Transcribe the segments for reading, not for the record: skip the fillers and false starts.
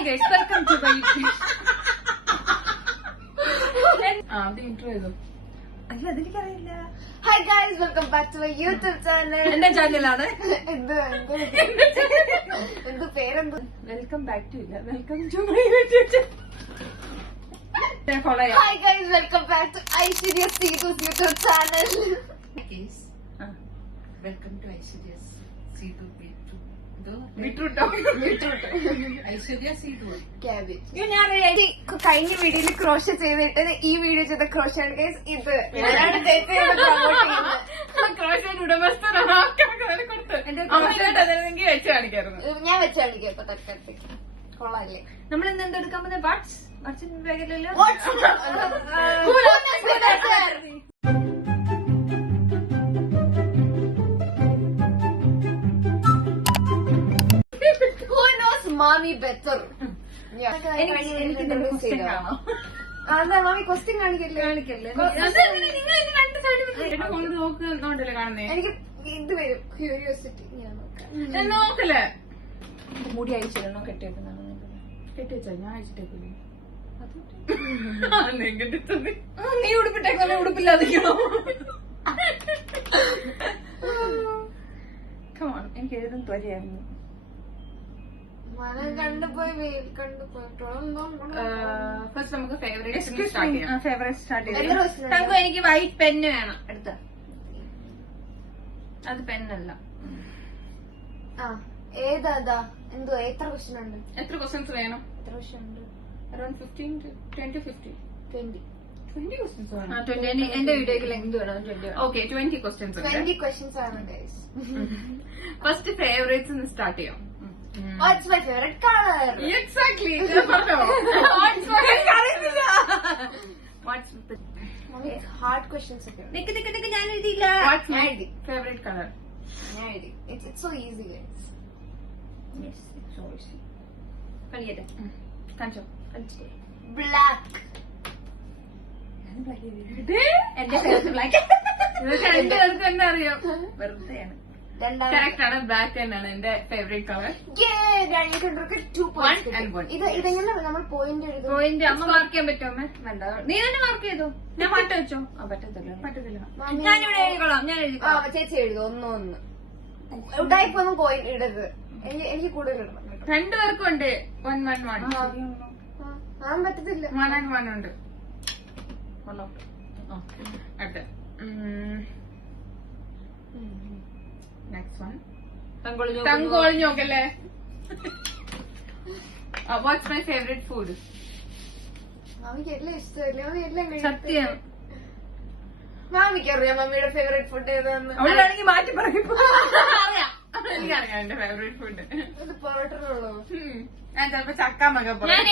Hi guys, welcome to my intro ചെയ്തു. അല്ല, അതെനിക്കറിയില്ല. Hi guys, welcome back to my YouTube channel. എന്റെ ചാനലാണ്. എന്ത് പേരെന്ത്? വെൽക്കം ബാക്ക് ടു ഇല്ല, welcome to my YouTube channel. Hi guys, welcome back to Aishwarya Seethu's YouTube channel. Welcome to Aishwarya Seethu ബീട്രൂട്ടോ, Aishwarya Seethu cabbage. ഞാൻ കഴിഞ്ഞ വീഡിയോയിൽ ക്രോഷ ചെയ്തിട്ട് ഈ വീഡിയോ ചെയ്ത ക്രോഷാണ് ഗൈസ്. ഇത് ഞാനാണ് ക്രോഷയുടെ ഉടമസ്ഥനാണ്. അതെനിക്ക് വെച്ച് കാണിക്കായിരുന്നു. ഞാൻ വെച്ച് കാണിക്കാം ഇപ്പൊ തൽക്കാലത്തേക്ക്. കൊള്ളാല്ലേ? നമ്മൾ ഇന്ന് എന്തെടുക്കാൻ പോകുന്നത്? ബട്ട്സിന്റെ പാക്കറ്റിലല്ലോ. മാമി ബെറ്റർ. അതാ മാമി ക്വസ്റ്റ്യൻ കാണിക്കല്ലേ? നോക്കുന്നുണ്ടല്ലോ കാണുന്നേ. എനിക്ക് ഇത് വരും ക്യൂരിയോസിറ്റി. ഞാൻ നോക്കാം. നോക്കല്ലേ? മുടി അയച്ചിടണോ കെട്ടിയേക്കുന്നതാണോ? കെട്ടിവെച്ചാ ഞാൻ അയച്ചിട്ടേക്കില്ലേ? നീ ഉടുപ്പിട്ടേക്കോ? ഉടുപ്പില്ലാതിരിക്കണോ? എനിക്ക് എഴുതും ത്വരയായിരുന്നു. ഫസ്റ്റ് നമുക്ക് ഫേവറേറ്റ് സ്റ്റാർട്ട് ചെയ്യാം. എനിക്ക് വൈറ്റ് പെന്ന് വേണം. എടുത്ത അത് പെന്നല്ല. ഏതാ എന്തോ എത്ര ക്വസ്റ്റ്യൻ ഉണ്ട്? എത്ര ക്വസ്റ്റ്യൻസ് വേണം? എത്ര ക്വസ്റ്റ്യൻ ഉണ്ട്? Around 15 to 10 to 15. 20 ക്വസ്റ്റ്യൻസ് വേണം. എന്റെ വീഡിയോക്ക് ലെങ്ത് വേണം. 20. Okay, 20 questions. 20 ക്വസ്റ്റ്യൻസ് ആണ് ഗൈസ്. ഫസ്റ്റ് ഫേവറേറ്റ്സ് സ്റ്റാർട്ട് ചെയ്യാം. What's my favorite color? Exactly. പറഞ്ഞോ. What's hard questions ഒക്കെ. നിക്ക് ഞാൻ എഴുതിയില്ല. What's my favorite color? ഞാൻ എഴുതി. It's so easy guys. Yes, it's so easy. പണിയട്ടെ. കാണിച്ചോ. Black. എന്റെ ഫേവറേറ്റ് ബ്ലാക്ക്. എന്റെ പേർക്ക് തന്നെ അറിയാം. വെറുതെയാണ്. കറക്റ്റ് ആണ്. ബ്ലാക്ക് തന്നെയാണ് എന്റെ ഫേവറേറ്റ് കളർ. ഇതെങ്ങനെ നമ്മൾ പോയിന്റ് എഴുതും? പോയിന്റ് അമ്മ മാർക്ക് ചെയ്യാൻ പറ്റുമോ? അമ്മ വേണ്ട, നീ തന്നെ മാർക്ക് ചെയ്തോ. ഞാൻ മാറ്റി വെച്ചോ? പറ്റത്തില്ല. ഞാനിവിടെ എഴുതിക്കോളാം. ഞാൻ എഴുതിക്കോളാം. ചേച്ചി എഴുതും. ഒന്ന് ഉടായിപ്പൊന്നും പോയിന്റ് ഇടരുത്. എനിക്ക് കൂടുതൽ ഇടണം. രണ്ടുപേർക്കും ഉണ്ട്. 1 1 1. പറ്റത്തില്ല. 1 and 1 ഉണ്ട്. അടുത്ത നെക്സ്റ്റ് വൺ. തങ്കോളി നോക്കല്ലേ. What's my favourite food? മാമിക്ക് എല്ലാം ഇഷ്ടമല്ലേ? മാമി എല്ലാം സത്യം. മാമിക്ക് അറിയാം മമ്മിയുടെ ഫേവറേറ്റ് ഫുഡ് ഏതാന്ന്. അവിടെ വേണമെങ്കിൽ മാറ്റി പറയും. എനിക്കറിയാം എന്റെ ഫേവറേറ്റ് ഫുഡ്. പൊറോട്ടനുള്ളൂ. ഞാൻ ചിലപ്പോ ചക്കാന്നൊക്കെ പറയാം.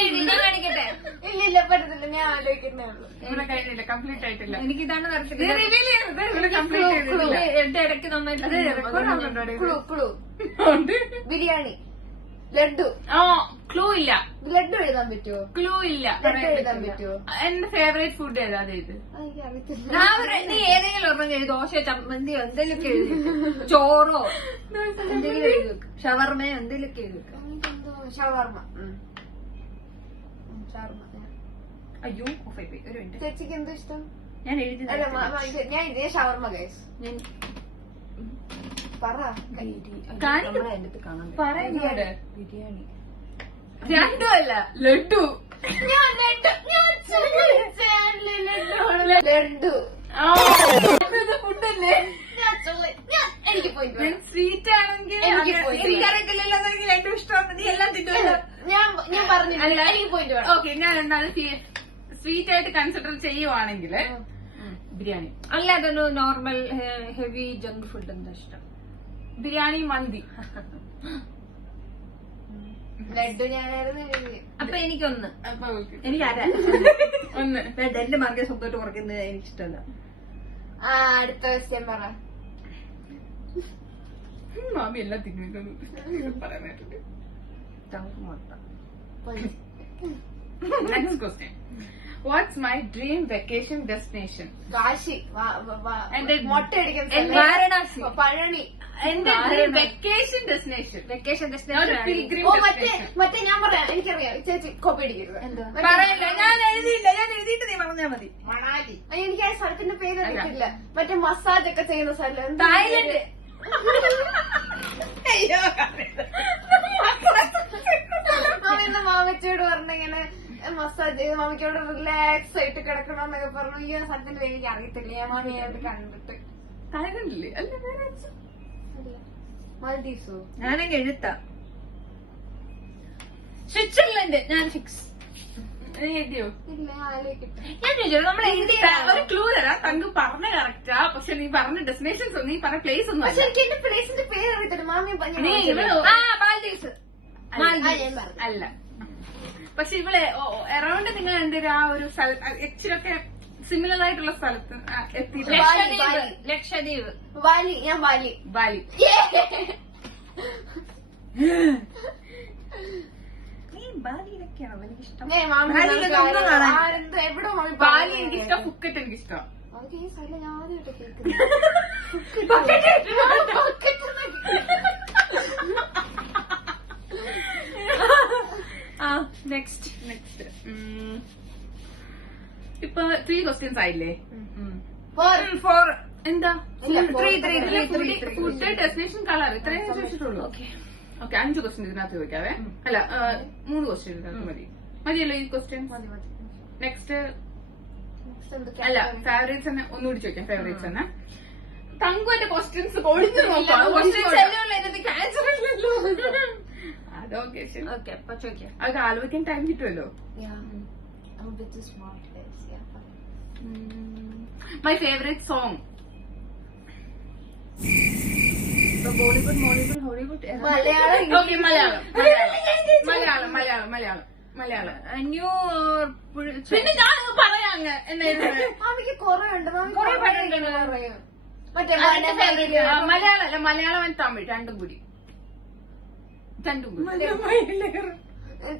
ഇല്ല പറ്റത്തില്ല. ഞാൻ ആലോചിക്കുന്നേ ഉള്ളൂ. ഇവിടെ കഴിഞ്ഞില്ല, കംപ്ലീറ്റ് ആയിട്ടില്ല. എനിക്കിതാണ് കംപ്ലീറ്റ് ചെയ്തിട്ടില്ല. എന്റെ ഇടയ്ക്ക് നന്നായിട്ട് ബിരിയാണി, ലഡു. ക്ലൂ ഇല്ല. ലഡു എഴുതാൻ പറ്റുമോ? ക്ലൂ ഇല്ല. എഴുതാൻ പറ്റുമോ? എന്റെ ഫേവറേറ്റ് ഫുഡ് ഏതാ? ഇത് നീ ഏതെങ്കിലും ഒരെണ്ണം എഴുതി. ദോശ, ചമ്മന്തിയോ എന്തെങ്കിലുമൊക്കെ എഴുതി. ചോറോ എന്തെങ്കിലും എഴുതി വെക്കും. ഷവർമയോ എന്തെങ്കിലുമൊക്കെ എഴുതി വെക്കും. ഷവർമ. അയ്യോ, ഒരു മിനിറ്റ്. ചേച്ചിക്ക് എന്താ ഇഷ്ടം? ഞാൻ എഴുതി. ഞാൻ എഴുതിയ ഷവർമ ഗൈസ്. പറ. ബിരിയാണി. രണ്ടും അല്ല, ലഡു. ലഡു ഫുഡല്ലേ? എനിക്ക് പോയിട്ട് സ്വീറ്റ് ആണെങ്കിൽ എനിക്കറിയത്തില്ലല്ലോ. രണ്ടും ഇഷ്ടമാണ്. നീ എല്ലാം തിന്നുമല്ലോ. ഞാൻ പറഞ്ഞില്ല. എനിക്ക് പോയിട്ട് വേണം. ഓക്കെ, ഞാൻ എന്താണ് സ്വീറ്റ് ആയിട്ട് കൺസിഡർ ചെയ്യുവാണെങ്കിൽ ബിരിയാണി. അല്ല, അതൊരു നോർമൽ ഹെവി ജങ്ക് ഫുഡ് എന്താ ഇഷ്ടം? ബിരിയാണി, മന്തി. ലഡു ഞാനായിരുന്നു എഴുതി. അപ്പൊ എനിക്കൊന്ന്. എനിക്ക് ഒന്ന്. എന്റെ മാർക്കെ സ്വന്തമായിട്ട് കുറയ്ക്കുന്നത് എനിക്കിഷ്ടമല്ല. അടുത്ത ക്വസ്റ്റ്യൻ പറ. മാമി എല്ലാം തിന്നിട്ടുണ്ട് പറയാനായിട്ടുണ്ട്. Next question. What's my dream vacation destination? Kashi. എന്റെ മൊട്ടയടിക്കാൻ വാരണാസി. പഴനി. എന്റെ വെക്കേഷൻ ഡെസ്റ്റിനേഷൻ. മറ്റേ ഞാൻ പറയാം. എനിക്കറിയാം ചേച്ചി കോപ്പി അടിക്കരുത്. പറയല്ല, ഞാൻ എഴുതിയില്ല, ഞാൻ എഴുതിയിട്ട് നീ പറഞ്ഞാ മതി. മണാലി. എനിക്ക് ആ സ്ഥലത്തിന്റെ പേര് അറിയത്തില്ല. മറ്റേ മസാജ് ഒക്കെ ചെയ്യുന്ന സ്ഥലം. തായ്ലൻഡ്. മാമി എന്ന മാമച്ചയോട് പറഞ്ഞിങ്ങനെ മസാജ് ചെയ്ത് മാമിക്കോട് റിലാക്സ് ആയിട്ട് കിടക്കണമെന്നൊക്കെ പറഞ്ഞു. ഈ സ്ഥലത്തിന്റെ പേര് എനിക്ക് അറിയത്തില്ല. ഞാൻ മാമിയായിട്ട് കണ്ടിട്ട്. തായ്ലൻഡില്ലേ? അല്ല, മാൽഡീവ്സോ? ഞാനങ്ങ് എഴുത്താ. സ്വിറ്റ്സർലൻഡ്. ഞാൻ ഫിക്സ്. എഴുതിയോ? ഇല്ല, ആലോചിക്കട്ടെ. ഞാൻ ചോദിച്ചോ, നമ്മൾ എഴുതിയ ഒരു ക്ലൂ തരാം. തങ്ക് പറഞ്ഞ കറക്റ്റാ, പക്ഷെ നീ പറഞ്ഞ ഡെസ്റ്റിനേഷൻസ് നീ പറഞ്ഞ പ്ലേസ് ഒന്നും പക്ഷെ എനിക്ക് എന്റെ പ്ലേസിന്റെ പേര് അറിയത്തില്ല. മാമി മാൽഡീവ്സ് അല്ല. പക്ഷെ ഇവിടെ അറൌണ്ട് നിങ്ങൾ എന്തൊരു ആ ഒരു സ്ഥലത്ത് ഇച്ചിരൊക്കെ സിമിലർ ആയിട്ടുള്ള സ്ഥലത്ത് എത്തിയിട്ടുണ്ട്. ലക്ഷദ്വീപ്. ബാലി. ഞാൻ ബാലി. ബാലി. ബാലിയിലൊക്കെയാണോ എനിക്കിഷ്ടം? എവിടെ മാമി ബാലി എനിക്കിഷ്ടം, ഫുക്കറ്റ് എനിക്കിഷ്ടം. ഈ സ്ഥലം ഞാൻ ആദ്യമായിട്ട് കേൾക്കുന്നത്. നെക്സ്റ്റ് ഇപ്പൊ 3 ക്വസ്റ്റ്യൻസ് ആയില്ലേ? 4 എന്താ? ഫുഡ്, ഡെസ്റ്റിനേഷൻ, കളർ, ഇത്രയും ചോദിച്ചിട്ടുള്ളൂ. ഓക്കെ, 5 ക്വസ്റ്റ്യൻ ഇതിനകത്ത് ചോദിക്കാവേ. അല്ല, 3 ക്വസ്റ്റ്യൻ ഇതിനകത്ത് മതിയല്ലോ ഈ ക്വസ്റ്റ്യൻ. നെക്സ്റ്റ് അല്ല, ഫേവറേറ്റ്സ് തന്നെ ഒന്നുകൂടി ചോദിക്കാം. ഫേവറേറ്റ്സ് തന്നെ തങ്കുവിന്റെ ക്വസ്റ്റ്യൻസ് ഒഴിഞ്ഞു നോക്കാം. അതൊക്കെ അപ്പൊ ചോദിക്കാം. അതൊക്കെ ആലോചിക്കാൻ ടൈം കിട്ടുമല്ലോ. My favourite song. Bollywood, Mollywood, Hollywood, Malayalam. Okay, Malayalam. New. പിന്നെ ഞാൻ പറയാം മാമിക്ക് കുറെ ഉണ്ട്. കുറെ പാട്ടുണ്ട്. മറ്റേ മലയാളം അല്ല, മലയാളം ആൻഡ് തമിഴ് രണ്ടും കൂടി.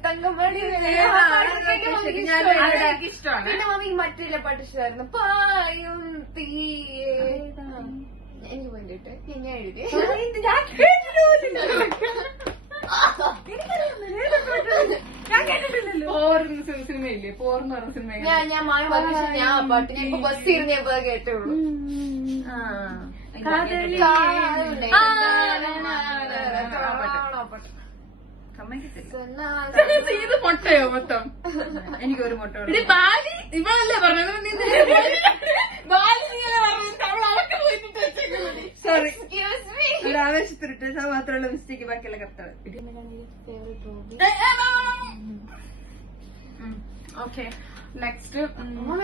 തങ്കമണി ഇഷ്ടമാണ്. പിന്നെ മാമിക്ക് മറ്റുള്ള പാട്ട് ഇഷ്ടമായിരുന്നു. പായും തീ. എനിക്ക് വേണ്ടിട്ട് ഞാൻ എഴുതി. സിനിമയില്ലേ പോർന്ന് പറഞ്ഞ സിനിമ? ഞാൻ മാമി പറഞ്ഞു ഞാൻ പാട്ട് ഞാൻ ഇപ്പൊ ബസ് ഇരുന്ന് ഞാൻ കേട്ടുള്ളൂ. ഇത് മുട്ടയോ മൊത്തം? എനിക്കൊരു മുട്ട. ബാലി ഇവളല്ലേ പറഞ്ഞത്? സോറി, ആവേശത്തിട്ട് മാത്രമുള്ള മിസ്റ്റേക്ക്, ബാക്കിയുള്ള കറക്റ്റാണ്. Okay, next.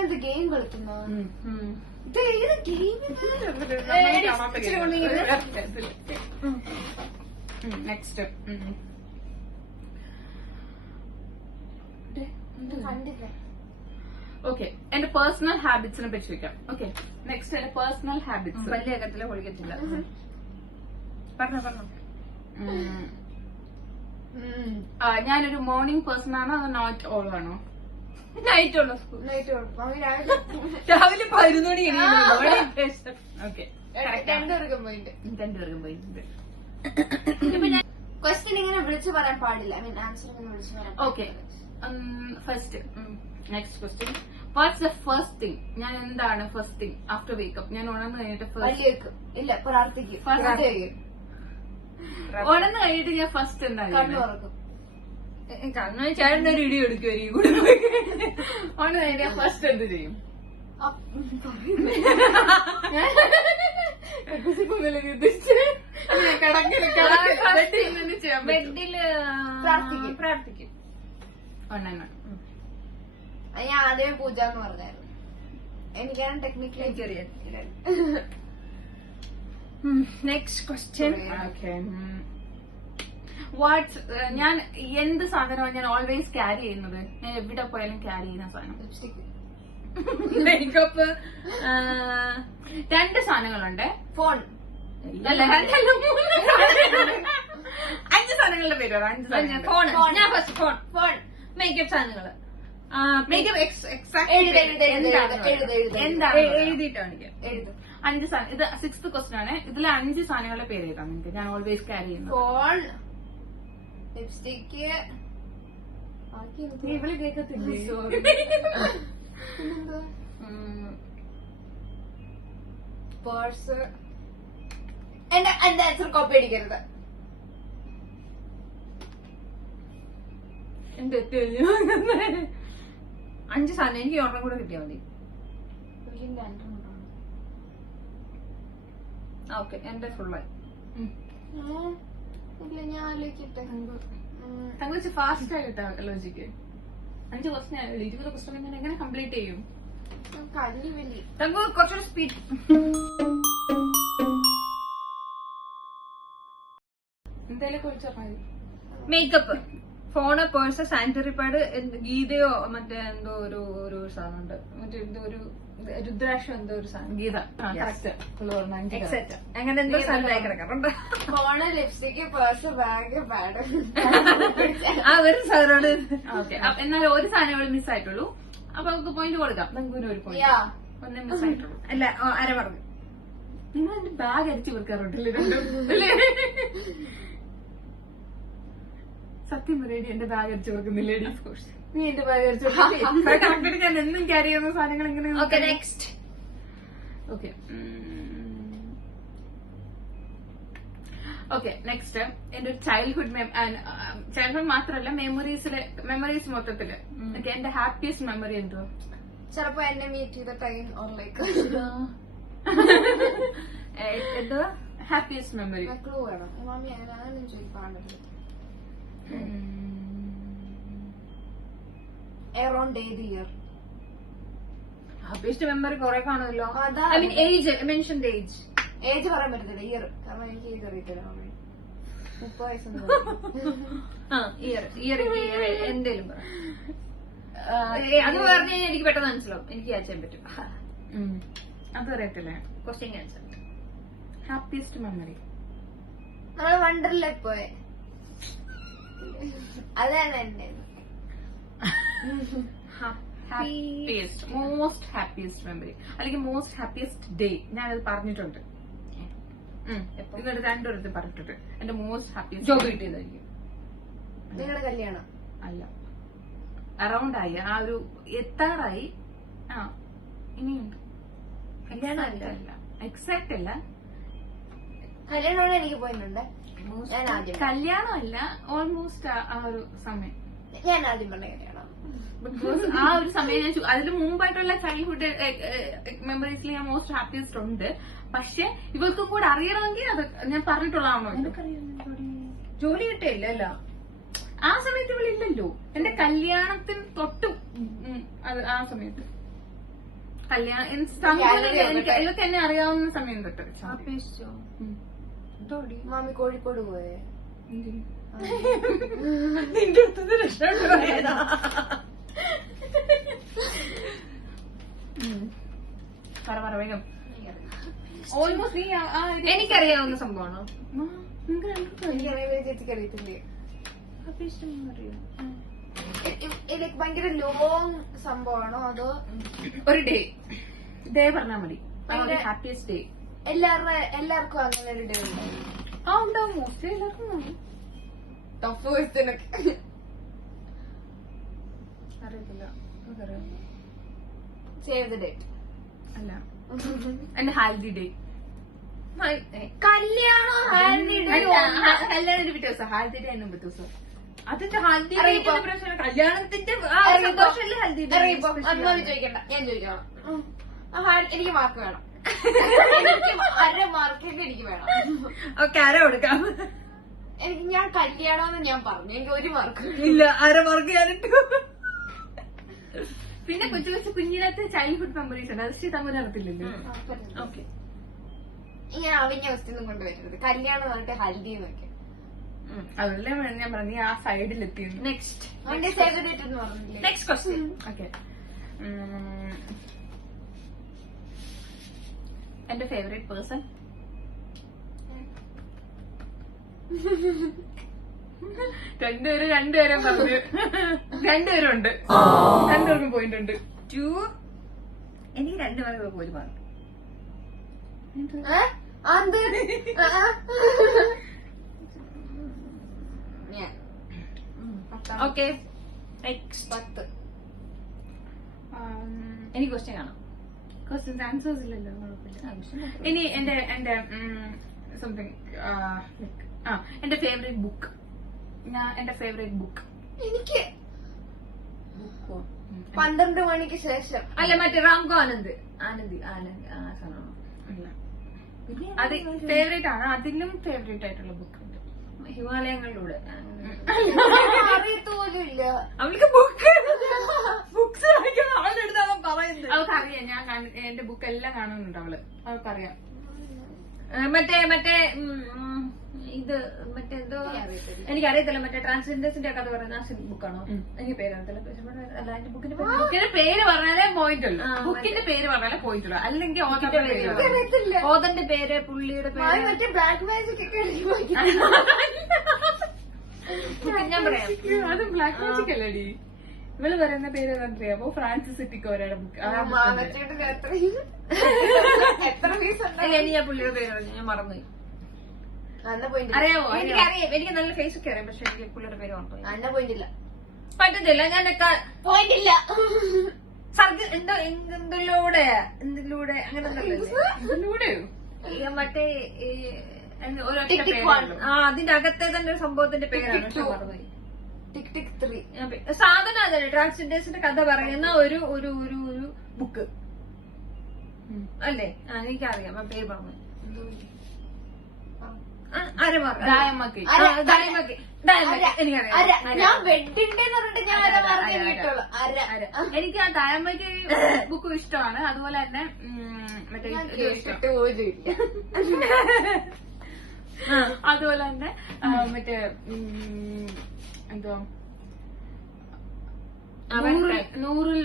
എന്ത് ഗെയിം കളിക്കുന്നോ? നെക്സ്റ്റ് ഓക്കെ, എന്റെ പേഴ്സണൽ ഹാബിറ്റ്സിനെ പറ്റി ചോദിക്കാം. ഓക്കെ, നെക്സ്റ്റ് എന്റെ പേഴ്സണൽ ഹാബിറ്റ്സ്. പല്ലിയകത്തില്ല, പൊളിക്കത്തില്ല. പറഞ്ഞോ. ഞാനൊരു മോർണിംഗ് പേഴ്സൺ ആണോ അതോ നൈറ്റ് ഓൾ ആണോ? നൈറ്റ് ഉള്ളു. മാമി രാവിലെ 11 മണി. ഓക്കെ, രണ്ടുപേർക്കും പോയിട്ട്. ക്വസ്റ്റ്യൻ ഇങ്ങനെ വിളിച്ചു പറയാൻ പാടില്ല. ഐ മീൻ ആൻസർ ഇങ്ങനെ വിളിച്ചു പറയാൻ. Okay, first next question. What's the first thing? ഞാൻ എന്താണ് ഫസ്റ്റ് തിങ് ആഫ്റ്റർ വേക്കപ്പ്? ഞാൻ ഉണർന്നു കഴിഞ്ഞിട്ട് ഇല്ല പ്രാർത്ഥിക്കും. ഉണർന്നു കഴിഞ്ഞിട്ട് ഞാൻ ഫസ്റ്റ് എന്താണ്? കണ്ണു തുറക്കും. കണ്ണു ചേട്ടൻ്റെ ഒരു ഇടി എടുക്കുമായിരിക്കും കൂടെ. ഉണർന്നു കഴിഞ്ഞാൽ ഫസ്റ്റ് എന്ത് ചെയ്യും? ബെഡില് പ്രാർത്ഥിക്കും. ഞാൻ ആദ്യമേ പൂജ എന്ന് പറഞ്ഞായിരുന്നു. എനിക്കാണ് ടെക്നിക്കലി ചെറിയ. Next question. വാട്ട്സ് ഞാൻ എന്ത് സാധനമാണ് ഞാൻ ഓൾവേസ് ക്യാരി ചെയ്യുന്നത്? ഞാൻ എവിടെ പോയാലും ക്യാരി ചെയ്യുന്ന സാധനം ലിപ്സ്റ്റിക്. മേക്കപ്പ്. 2 സാധനങ്ങളുണ്ട്. ഫോൺ. അല്ല, 5 സാധനങ്ങളുടെ പേര്. 5 സാധനങ്ങൾ. ഫോൺ. ഞാൻ ഫസ്റ്റ് ഫോൺ. മേക്കപ്പ് സാധനങ്ങള്. മേക്കപ്പ് എന്താണ് എഴുതിയിട്ടാണ് എനിക്ക്. 5 സാധനം. ഇത് 6th ക്വസ്റ്റ്യൻ ആണ്. ഇതിലെ 5 സാധനങ്ങളുടെ പേര് എഴുതാം നിങ്ങൾക്ക്. ഞാൻ ഓൾവേസ് ക്യാരി ചെയ്യുന്നത്. ഫോൺ, ലിപ്സ്റ്റിക്ക്, നീ ഇവള് കേക്കത്തില്ലേ? പിന്നെന്താ? പേഴ്സ്. എന്റെ ആൻസർ കോപ്പി അടിക്കരുത്. എന്റെ 5 സാധനം എനിക്ക് ഒരെണ്ണം കൂടെ കിട്ടിയാൽ മതി. ഓക്കെ, എന്റെ ഫുള്ളായി. ഇല്ല, ഞാൻ ആലോചിക്കട്ടെ. തങ്ക ഫാസ്റ്റ് ആയിട്ടാ ലോജിക്ക്. 5 ക്വസ്റ്റ്യൻ ആയല്ലോ, 20 ക്വസ്റ്റ്യൻ ഞാൻ എങ്ങനെ കംപ്ലീറ്റ് ചെയ്യും? കല്ലി വലി. തങ്കു കുറച്ചുകൂടെ സ്പീഡ്. എന്തായാലും കുറിച്ച് പറഞ്ഞാൽ makeup, phone, purse, sanitary pad, ഗീതയോ മറ്റേ എന്തോ ഒരു സാധനമുണ്ട്, മറ്റേ എന്തോ ഒരു രുദ്രാക്ഷം, എന്തോ ഒരു സാധനം, ഗീത എക്സെറ്റ്, അങ്ങനെ എന്തോ സാധനം കിടക്കാറുണ്ട്. Phone, lipstick, purse, bag, pad. ആ ഒരു സാധനമാണ്. ഓക്കെ, എന്നാലും ഒരു സാധനം മിസ് ആയിട്ടുള്ളൂ. അപ്പൊ നമുക്ക് പോയിന്റ് കൊടുക്കാം. തങ്കുവിന് ഒരു പോയിന്റ്. ഒന്നേ മിസ് ആയിട്ടുള്ളൂ. അല്ല, ആര പറഞ്ഞു? നിങ്ങൾ എന്റെ ബാഗ് അടിച്ചു കൊടുക്കാറുണ്ടല്ലേ രണ്ടും? സത്യം പറയടി, എന്റെ ബാഗ് അടിച്ചു കൊടുക്കുന്നില്ലേടി? നീ എന്റെ ബാഗ് അടിച്ചു കൊടുക്കില്ല. ഞാൻ എന്നും ക്യാരി ചെയ്യുന്ന സാധനങ്ങൾ എങ്ങനെ? Okay, next. Okay okay, next എന്റെ ഒരു ചൈൽഡ്ഹുഡ് മാത്രമല്ല, മെമ്മറീസ് മൊത്തത്തില്. ഓക്കെ, എന്റെ ഹാപ്പിയസ്റ്റ് മെമ്മറി എന്തോ? ചിലപ്പോ എന്നെ മീറ്റ് ചെയ്ത ടൈം ഓർ ലൈക്ക് എന്തോ ഹാപ്പിയസ്റ്റ് മെമ്മറി. ക്ലൂ വേണം മമ്മി, അങ്ങനെ ചോദിക്കാണ്ടല്ലോ. അറൌണ്ട് ഏത് ഇയർ? ഹാപ്പിയസ്റ്റ് മെമ്മറി കുറെ കാണുമല്ലോ. അതാ. I mean age, mention age. Age പറയാൻ പറ്റത്തില്ല, ഇയർ. കാരണം എനിക്ക് ഏജ് അറിയത്തില്ല മമ്മി. 30 വയസ്സൊന്നും ഇയർ എന്തേലും പറ. അത് പറഞ്ഞു കഴിഞ്ഞാൽ എനിക്ക് പെട്ടെന്ന് മനസ്സിലാവും, എനിക്ക് ക്യാച്ച് ചെയ്യാൻ പറ്റും. അത് അറിയത്തില്ലേ? Question cancer. ഹാപ്പിയസ്റ്റ് മെമ്മറി നമ്മള് വണ്ടറിലെ പോയെ, അതാണ് എന്റെ മോസ്റ്റ് ഹാപ്പിയസ്റ്റ് മെമ്മറി, അല്ലെങ്കിൽ മോസ്റ്റ് ഹാപ്പിയസ്റ്റ് ഡേ. ഞാനത് പറഞ്ഞിട്ടുണ്ട്, എന്നിട്ട് രണ്ടൊരിടത്ത് പറഞ്ഞിട്ടുണ്ട്. എന്റെ മോസ്റ്റ് ഹാപ്പിയസ്റ്റ് ജോബ് കിട്ടിയതായിരിക്കും. നിങ്ങളുടെ കല്യാണം അല്ല, അറൌണ്ട് ആയി, ആ ഒരു എത്താറായി. ഇനിയുണ്ട്. കല്യാണം അല്ല, എക്സാക്ട് അല്ല. കല്യാണമാണ് എനിക്ക് പോയിട്ടുണ്ട്. ഞാൻ ആദ്യം കല്യാണം അല്ല, ഓൾമോസ്റ്റ് ആ ഒരു സമയം. ഞാൻ ആദ്യം പറഞ്ഞ കല്യാണം. ബിക്കോസ് ആ ഒരു സമയം ഞാൻ അതിന് മുമ്പായിട്ടുള്ള ചൈൽഡ്ഹുഡ് മെമ്മറീസിൽ ഞാൻ മോസ്റ്റ് ഹാപ്പിയസ്റ്റ് ഉണ്ട്. പക്ഷെ ഇവർക്ക് കൂടെ അറിയണമെങ്കിൽ അത് ഞാൻ പറഞ്ഞിട്ടുള്ളതാണോ? ജോലി കിട്ടിയില്ല അല്ല ആ സമയത്ത് ഇവളില്ലല്ലോ. എന്റെ കല്യാണത്തിന് തൊട്ട് അത് ആ സമയത്ത് ഇതൊക്കെ എന്നെ അറിയാവുന്ന സമയം തൊട്ട്. അപേക്ഷിച്ചോ? മാമി കോഴിക്കോട് പോയേ? നിന്റെ അടുത്തത് രക്ഷപ്പെടാ. പറ വേഗം. ഓൾമോസ്റ്റ് നീ എനിക്കറിയാവുന്ന സംഭവമാണോ? എനിക്കറിയാം, ചേച്ചിക്ക് അറിയത്തില്ലേ? ലൈക്ക് ഭയങ്കര ലോങ് സംഭവമാണോ അതോ ഒരു ഡേ പറഞ്ഞാൽ മതി. ഹാപ്പിയസ്റ്റ് ഡേ എല്ലാവർക്കും അങ്ങനെ ഒരു ഡേ ഉണ്ടാവും. ഉണ്ടാവും, മോസ്റ്റ്ലി എല്ലാവർക്കും ഉണ്ടാവും. ടഫ് ക്വസ്റ്റ്യനൊക്കെ അറിയത്തില്ല. സേവ് ദ ഡേറ്റ് അല്ല, എന്റെ ഹാൽദി ഡേ. കല്യാണം കല്യാണം ഒരു പിറ്റേ ദിവസം, ഹാൽദി ഡേ അതിന് മുമ്പത്തെ ദിവസം. അതിന്റെ ഹൽദി കല്യാണത്തിന്റെ അമ്മ ചോദിക്കണ്ട, ഞാൻ ചോദിക്കണം. എനിക്ക് മാർക്ക് വേണം. അര മാർക്കൊക്കെ എനിക്ക് വേണം. ഓക്കെ, അര കൊടുക്കാം. എനിക്ക് ഞാൻ കല്യാണം എന്ന് ഞാൻ പറഞ്ഞു, എനിക്ക് 1 മാർക്ക് ഇല്ല, അര മാർക്ക് ഞാനിട്ടു. പിന്നെ കൊച്ചു കുഞ്ഞിനകത്ത് ചൈൽഡ്ഹുഡ് മെമ്മറീസ് ഉണ്ട്, അത് തമ്മിൽ അറിയത്തില്ലല്ലോ. ഓക്കെ, ഇങ്ങനെ അവിഞ്ഞ ക്വസ്റ്റ്യൻ കൊണ്ടുവരുന്നത്. കല്യാണം പറഞ്ഞിട്ട് ഹൽദി എന്നൊക്കെ. അതല്ലേ ഞാൻ പറഞ്ഞു, നീ ആ സൈഡിലെത്തി. നെക്സ്റ്റ് അതിന്റെ സേവ് ദ ഡേറ്റ് എന്ന് പറഞ്ഞില്ലേ? Next question. ഓക്കെ, എന്റെ ഫേവറേറ്റ് പേഴ്സൺ? രണ്ടുപേരും പറഞ്ഞു. രണ്ടുപേരും ഉണ്ട്, രണ്ടുപേർക്കും പോയിന്റ് ഉണ്ട്. എനിക്ക് 2 മാർക്ക് 1 മാർക്ക്. Okay, next 10. എനിക്ക് ക്വസ്റ്റ്യൻ കാണാം. ക്വസ്റ്റ്യൻസ് ആൻസേഴ്സ് ഇല്ലല്ലോ, കുഴപ്പമില്ല. ഇനി എന്റെ സംതിങ് എന്റെ ഫേവറേറ്റ് ബുക്ക്. എന്റെ ഫേവറേറ്റ് ബുക്ക് എനിക്ക് 12 മണിക്ക് ശേഷം അല്ല മറ്റേ റാംകോ ആനന്ദ് ആനന്ദി ആനന്ദ് ആ സാധനമാണോ? അത് ഫേവറേറ്റ് ആണ്. അതിലും ഫേവറേറ്റ് ആയിട്ടുള്ള ബുക്ക് ഉണ്ട്, ഹിമാലയങ്ങളിലൂടെ. അറിയത്തോലും ഇല്ല. അവൾക്ക് ബുക്സ് വായിക്കാൻ ആളെടുത്താണ് പറയുന്നത്. അവൾക്കറിയാം. ഞാൻ എന്റെ ബുക്ക് എല്ലാം കാണുന്നുണ്ട് അവള്, അവൾക്കറിയാം. മറ്റേ ഇത് മറ്റേ എന്തോ എനിക്കറിയത്തില്ല, മറ്റേ ട്രാൻസ്ജെൻഡേഴ്സിന്റെ കഥ പറയുന്ന ബുക്കാണോ? എനിക്ക് പേരറിയത്തില്ല. അല്ല എന്റെ ബുക്കിന്റെ ബുക്കിന്റെ പേര് പറഞ്ഞാലേ പോയിന്റ് ഉള്ളൂ. ബുക്കിന്റെ പേര് പറഞ്ഞാലേ പോയിന്റ് ഉള്ളൂ, അല്ലെങ്കിൽ ഓതന്റെ പേര്, പുള്ളിയുടെ പേര്. മറ്റേ ബ്ലാക്ക് മാജിക് ഒക്കെ ഞാൻ പറയാം. അത് ബ്ലാക്ക് മാജിക് അല്ലടി. ഇവള് പറയുന്ന പേര് അറിയാമോ? ഫ്രാൻസിസ് സിറ്റിക്കോരയുടെ ബുക്ക്. എത്ര പീസ് ഇനി ഞാൻ പുള്ളിയുടെ പേര് പറഞ്ഞു, ഞാൻ മറന്നുപോയി. അറിയാമോ? എനിക്കറിയാം, എനിക്ക് നല്ല ഫേസ് ഒക്കെ അറിയാം, പക്ഷെ എനിക്ക് പുള്ളിയുടെ പേര് മറന്നുപോയി. അന്ന പോയിട്ടില്ല, പറ്റത്തില്ല. ഞാൻ പോയിട്ടില്ല. എന്തിലൂടെ അങ്ങനെ ഇതിലൂടെയോ? മറ്റേ അതിന്റെ അകത്തെ തന്നെ ഒരു സംഭവത്തിന്റെ പേരാണ്, പക്ഷെ മറന്നുപോയി. ടിക് ടിക് 3 സാധനം അതല്ലേ, ട്രാൻസ്ജെൻഡേഴ്സിന്റെ കഥ പറയുന്ന ഒരു ഒരു ഒരു ഒരു ബുക്ക് അല്ലേ? എനിക്കറിയാം, ആ പേര് പറഞ്ഞു. ഞാൻ വെഡിന്റെ പറഞ്ഞിട്ട് ഞാൻ എനിക്ക് ആ തായമ്മയ്ക്ക് ബുക്കും ഇഷ്ടമാണ്. അതുപോലെ തന്നെ മറ്റേ അതുപോലെ തന്നെ മറ്റേ എന്തുവാ നൂറിൽ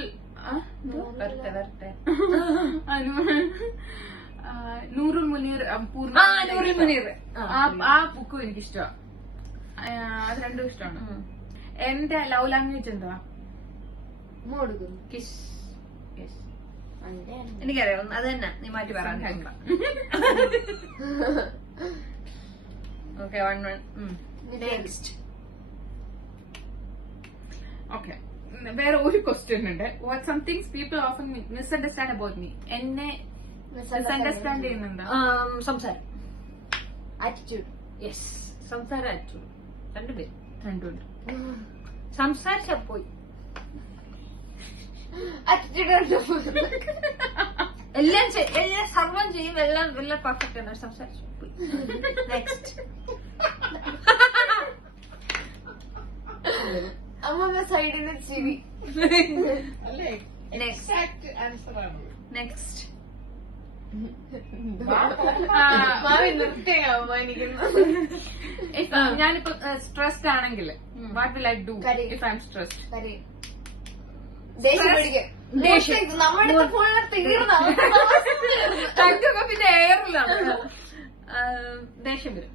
നൂറുൽ മുനീർ നൂറുൽ മുനീർ ആ ബുക്കും എനിക്കിഷ്ടമാണ്. അത് രണ്ടും ഇഷ്ടമാണ്. എന്റെ ലവ് ലാംഗ്വേജ് എന്താ? കിസ്. എനിക്കറിയാം, അത് തന്നെ. നീ മാറ്റി പറയാൻ. ഓക്കെ, 1-1. നെക്സ്റ്റ്. ഓക്കെ, വേറെ ഒരു ക്വസ്റ്റ്യൻ ഉണ്ട്. What some things people often misunderstand about me? എന്നെ മിസ്അണ്ടർസ്റ്റാൻഡ് ചെയ്യുന്നുണ്ടോ? സംസാരം, ആറ്റിറ്റ്യൂഡ്. യെസ്, സംസാരം, ആറ്റിറ്റ്യൂഡ്, രണ്ടുപേരും. രണ്ടുണ്ട്. സംസാരിച്ചാ പോയി. ആറ്റിറ്റ്യൂഡ് എല്ലാം സർവം ചെയ്യും, എല്ലാം പെർഫെക്റ്റ് ആണ്. സംസാരിച്ചു പോയി. നെക്സ്റ്റ്. അമ്മ സൈഡിന് ചിരി. നെക്സ്റ്റ്. മാവി നിർത്തിയ അവമാനിക്കുന്നു. ഞാനിപ്പോ സ്ട്രെസ്ഡ് ആണെങ്കിൽ what will I do if I M stressed? ദേഷ്യം പിടിക്കും. നമ്മുടെ ഫുള്ള് തീർന്ന പിന്നെ എയറിലാണ്. ദേഷ്യം വരും,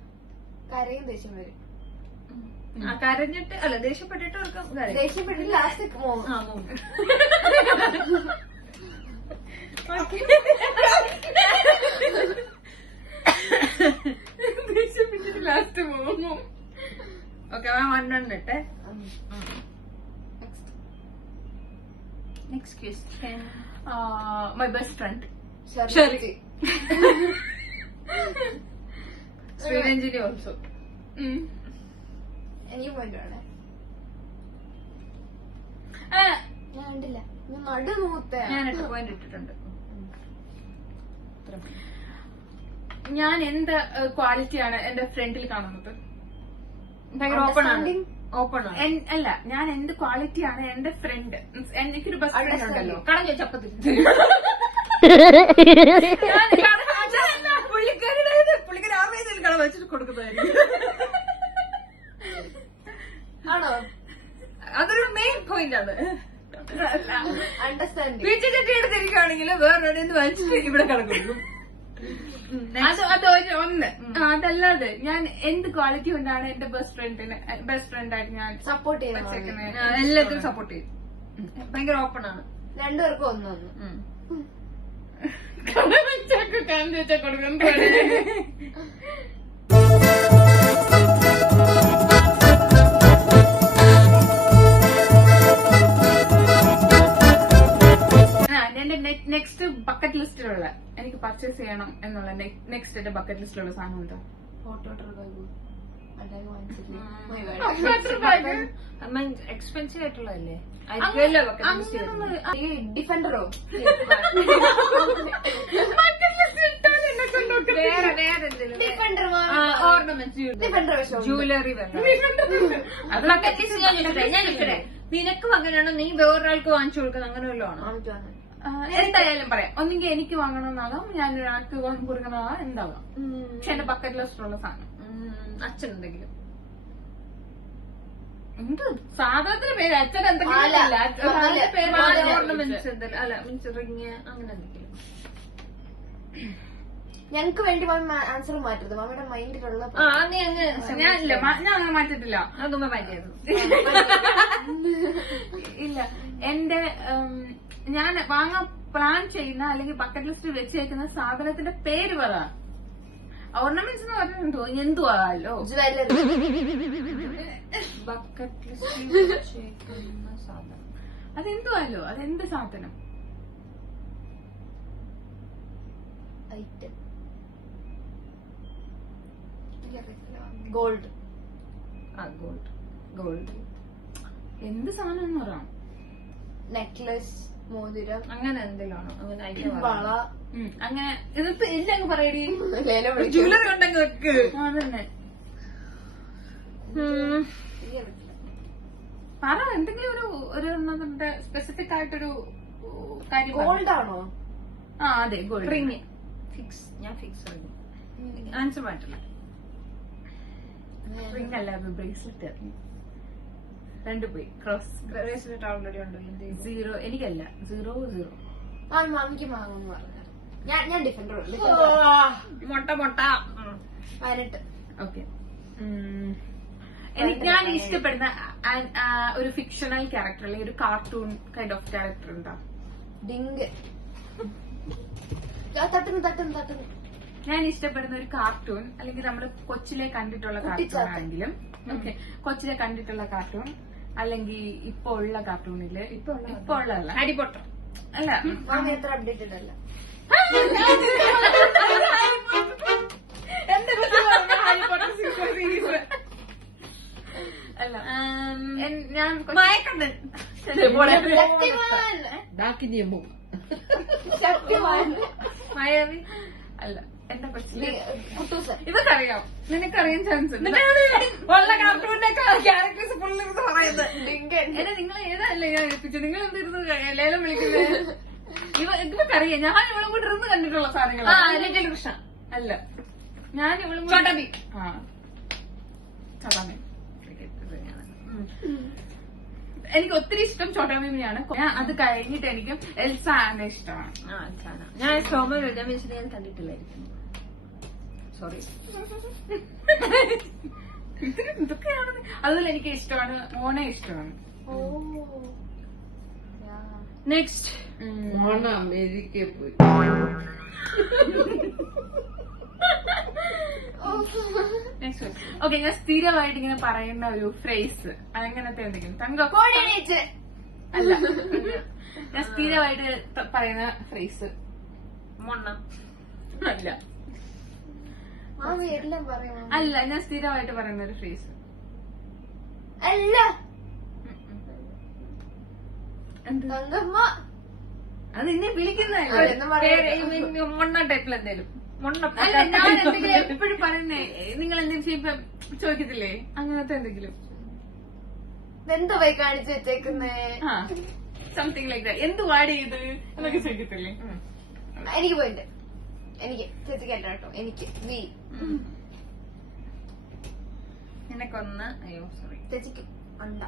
കരയും. ദേഷ്യം വരും. കരഞ്ഞിട്ട് അല്ല, ദേഷ്യപ്പെട്ടിട്ട് ദേഷ്യപ്പെട്ടിട്ട് ലാസ്റ്റ് ദേഷ്യപ്പെട്ടിട്ട് ലാസ്റ്റ് പോകും. ഓക്കെ, 1-1 ഇട്ടെ. Next question. My best friend ശരി. ശ്രീരഞ്ജിനി ഓൾസോ. എനിക്ക് പോയിന്റ് വേണേ. ഞാൻ കണ്ടില്ല, നടുമൂത്ത. ഞാൻ 8 പോയിന്റ് ഇട്ടിട്ടുണ്ട്. ഞാൻ എന്ത് ക്വാളിറ്റിയാണ് എന്റെ ഫ്രണ്ടിൽ കാണുന്നത്? ഭയങ്കര ഓപ്പൺ ആണ്. ഓപ്പൺ ആണ്. അല്ല, ഞാൻ എന്ത് ക്വാളിറ്റിയാണ് എന്റെ ഫ്രണ്ട്, എനിക്കൊരു ബെസ്റ്റ് ഫ്രണ്ട് ഉണ്ടല്ലോ. കളഞ്ഞ ചപ്പത്തിൽ പുള്ളിക്കാരി ആവേദയിൽ കട വെച്ചിട്ട് കൊടുക്കുന്നതായിരിക്കും. ആണോ? അതൊരു മെയിൻ പോയിന്റ് ആണ്. അണ്ടർസ്റ്റാൻഡിങ്. പീച്ച ചട്ടി എടുത്തിരിക്കുകയാണെങ്കിൽ വേറൊരു വലിച്ചിട്ട് ഇവിടെ കിടക്കും. ഒന്ന് അതല്ലാതെ ഞാൻ എന്ത് ക്വാളിറ്റി കൊണ്ടാണ് എന്റെ ബെസ്റ്റ് ഫ്രണ്ടായിട്ട് ഞാൻ സപ്പോർട്ട് ചെയ്യാൻ എല്ലാത്തിനും സപ്പോർട്ട് ചെയ്യും. ഭയങ്കര ഓപ്പൺ ആണ്. രണ്ടുപേർക്കും ഒന്നൊന്ന്. കൊടുക്കും. ബക്കറ്റ് ലിസ്റ്റിലുള്ള എനിക്ക് പർച്ചേസ് ചെയ്യണം എന്നുള്ള നെക്സ്റ്റ് എന്റെ ബക്കറ്റ് ലിസ്റ്റിലുള്ള സാധനം എന്താ? ഹോട്ട് വാട്ടർ ബാഗ് അല്ലാതെ വാങ്ങിച്ചില്ലേ എക്സ്പെൻസീവ് ആയിട്ടുള്ളതല്ലേ ഈ ഡിഫൻഡറോ വേറെ വേറെ എന്തെങ്കിലും ഡിഫൻഡർ ഓർണമെന്റ്സ് ഡിഫൻഡർ ജുവലറി നിനക്കും അങ്ങനെയാണോ? നീ വേറൊരാൾക്ക് വാങ്ങിച്ചു കൊടുക്കുന്നത് അങ്ങനെ വല്ലതും ആണോ? എന്തായാലും പറയാം. ഒന്നെങ്കിൽ എനിക്ക് വാങ്ങണമെന്നാകാം, ഞാൻ ഒരാൾക്ക് കൊടുക്കണതാകാം, എന്താകാം. പക്ഷെ എന്റെ ബക്കറ്റ് ലിസ്റ്റിലുള്ള സാധനം അച്ഛൻ എന്തെങ്കിലും എന്ത് സാധനത്തിന്റെ പേര് അച്ഛൻ ഓർണമെന്റ്സ് എന്തെങ്കിലും അല്ല മീൻസ് റിങ് അങ്ങനെ എന്തെങ്കിലും. ഞങ്ങക്ക് വേണ്ടി മാമി ആൻസർ മാറ്റരുത്. മാമിയുടെ മൈൻഡിലുള്ള നീ അങ്ങ് ഞാനില്ല, ഞാൻ അങ്ങനെ മാറ്റിട്ടില്ല. അതൊന്നും മാറ്റിയത് ഇല്ല. എന്റെ ഞാൻ വാങ്ങാൻ പ്ലാൻ ചെയ്യുന്ന അല്ലെങ്കിൽ ബക്കറ്റ് ലിസ്റ്റിൽ വെച്ചേക്കുന്ന സാധനത്തിന്റെ പേര് പറ. ഓർണമെന്റ്സ് എന്ന് പറഞ്ഞിട്ടുണ്ടോ? എന്തുവാകാലോ. ബക്കറ്റ് ലിസ്റ്റിൽ വെച്ചേക്കുന്ന സാധനം അതെന്തുവാലോ. അതെന്ത് സാധനം? Item gold. ഗോൾഡ് ഗോൾഡ് എന്ത് സാധനം എന്ന് പറയാം? നെക്ലസ്, മോതിരം, അങ്ങനെ എന്തെങ്കിലും ആണോ? അങ്ങനെ ഐറ്റം വള, അങ്ങനെ ഇതിപ്പോ ഇല്ലങ്ങ് പറയടി. ലേലം ജ്വല്ലറി ഉണ്ടെങ്കിൽ വെക്ക്. അതന്നെ പറ. എന്തെങ്കിലും ഒരു സ്പെസിഫിക് ആയിട്ടൊരു കാര്യം. ഗോൾഡ് ആണോ? അതെ, ഗോൾഡ്. Ring fix. ഞാൻ ഫിക്സ് റിങ്. ആൻസർ മാറ്റില്ല. റിങ് അല്ല, ബ്രേസ്ലെറ്റ്. രണ്ടുപോയി. ക്രോസ് ബ്രേസ്ലെറ്റ് ഓൾറെഡി ഉണ്ട്. 0. എനിക്കല്ല. 0. മാമിക്ക് വാങ്ങുമെന്ന് പറഞ്ഞു. ഞാൻ ഡിഫൻഡർ മുട്ട 18. ഓക്കെ. ഞാൻ ഇഷ്ടപ്പെടുന്ന ഒരു ഫിക്ഷണൽ ക്യാരക്ടർ അല്ലെങ്കിൽ ഒരു കാർട്ടൂൺ കൈൻഡ് ഓഫ് ക്യാരക്ടർ എന്താ? ഡിങ്ക്. തട്ടുന്നു. ഞാൻ ഇഷ്ടപ്പെടുന്ന ഒരു കാർട്ടൂൺ അല്ലെങ്കിൽ നമ്മൾ കൊച്ചിലെ കണ്ടിട്ടുള്ള കാർട്ടൂൺ ആണെങ്കിലും ഓക്കെ, കൊച്ചിലെ കണ്ടിട്ടുള്ള കാർട്ടൂൺ അല്ലെങ്കിൽ ഇപ്പൊ ഉള്ള കാർട്ടൂണില് ഇപ്പൊ ഉള്ളതല്ല, ഹാരി പോട്ടർ അല്ല. മാമി അത്ര അപ്ഡേറ്റഡ് അല്ല. അല്ല, ഞാൻ മയക്കണ്ണൻ. മയറി അല്ല, എന്റെ കൊച്ചിലെ കുട്ടൂസ്. ഇതൊക്കെ അറിയാം. നിനക്കറിയാൻ ചാൻസ് ഉണ്ട്. ഉള്ള കാർട്ടൂണിന്റെ ക്യാരക്ടേഴ്സ് ഫുള്ള് പറയുന്നത്. എന്നെ നിങ്ങൾ ഏതല്ലേ ഞാൻ ഏൽപ്പിച്ചു? നിങ്ങൾ എന്തിരുന്നു ലേലം വിളിക്കുന്നത്? ഇവക്കറിയാം. ഞാൻ ഇവളും കൂടെ ഇരുന്ന് കണ്ടിട്ടുള്ള സാധനങ്ങളാണ്. ലിറ്റിൽ കൃഷ്ണ അല്ല, ഞാൻ ഇവളും ചോട്ടാബി. ചോട്ടാബി എനിക്ക് ഒത്തിരി ഇഷ്ടം. ചോട്ടാബിയാണ്. അത് കഴിഞ്ഞിട്ട് എനിക്ക് എൽസ ആനെ ഇഷ്ടമാണ്. ഞാൻ സോമ രജാമേശ്വരി ഞാൻ കണ്ടിട്ടില്ലായിരിക്കും. സോറി. ഇതൊക്കെയാണ്. അതുപോലെ എനിക്ക് ഇഷ്ടമാണ്. മോനെ ഇഷ്ടമാണ്. നെക്സ്റ്റ് അമേരിക്കയിൽ പോയി. ഓക്കെ, ഞാൻ സ്ഥിരമായിട്ട് ഇങ്ങനെ പറയുന്ന ഒരു ഫ്രേസ് അങ്ങനത്തെ എന്തെങ്കിലും. തങ്കം അല്ല, ഞാൻ സ്ഥിരമായിട്ട് പറയുന്ന ഫ്രേസ്. മൊണ്ണ അല്ല മാമി എല്ലാം പറയും. അല്ല, ഞാൻ സ്ഥിരമായിട്ട് പറയുന്ന ഒരു ഫ്രേസ് അല്ല. തങ്കമ്മ. അത് എന്നെ വിളിക്കുന്നതല്ല. അതെന്ന് പറയാം. മൊണ്ണ ടൈപ്പിൽ എന്തേലും. മൊണ്ണ അല്ല, ഞാൻ എന്തെങ്കിലും എപ്പോഴും പറയുന്നേ. നിങ്ങൾ എന്തെങ്കിലും ചെയ്യുമ്പോ ചോദിക്കത്തില്ലേ അങ്ങനത്തെ എന്തെങ്കിലും? എന്താ പോയി കാണിച്ചു വെച്ചേക്കുന്നേ? Something like that. എന്ത് വാട് ചെയ്ത് എന്നൊക്കെ ചോദിക്കത്തില്ലേ? എനിക്ക് പോയിന്റ്. എനിക്ക് ചേച്ചി കേട്ടോ. എനിക്ക് വി. നിനക്കൊന്ന്. അയ്യോ സോറി. ചേച്ചിക്ക് അണ്ട.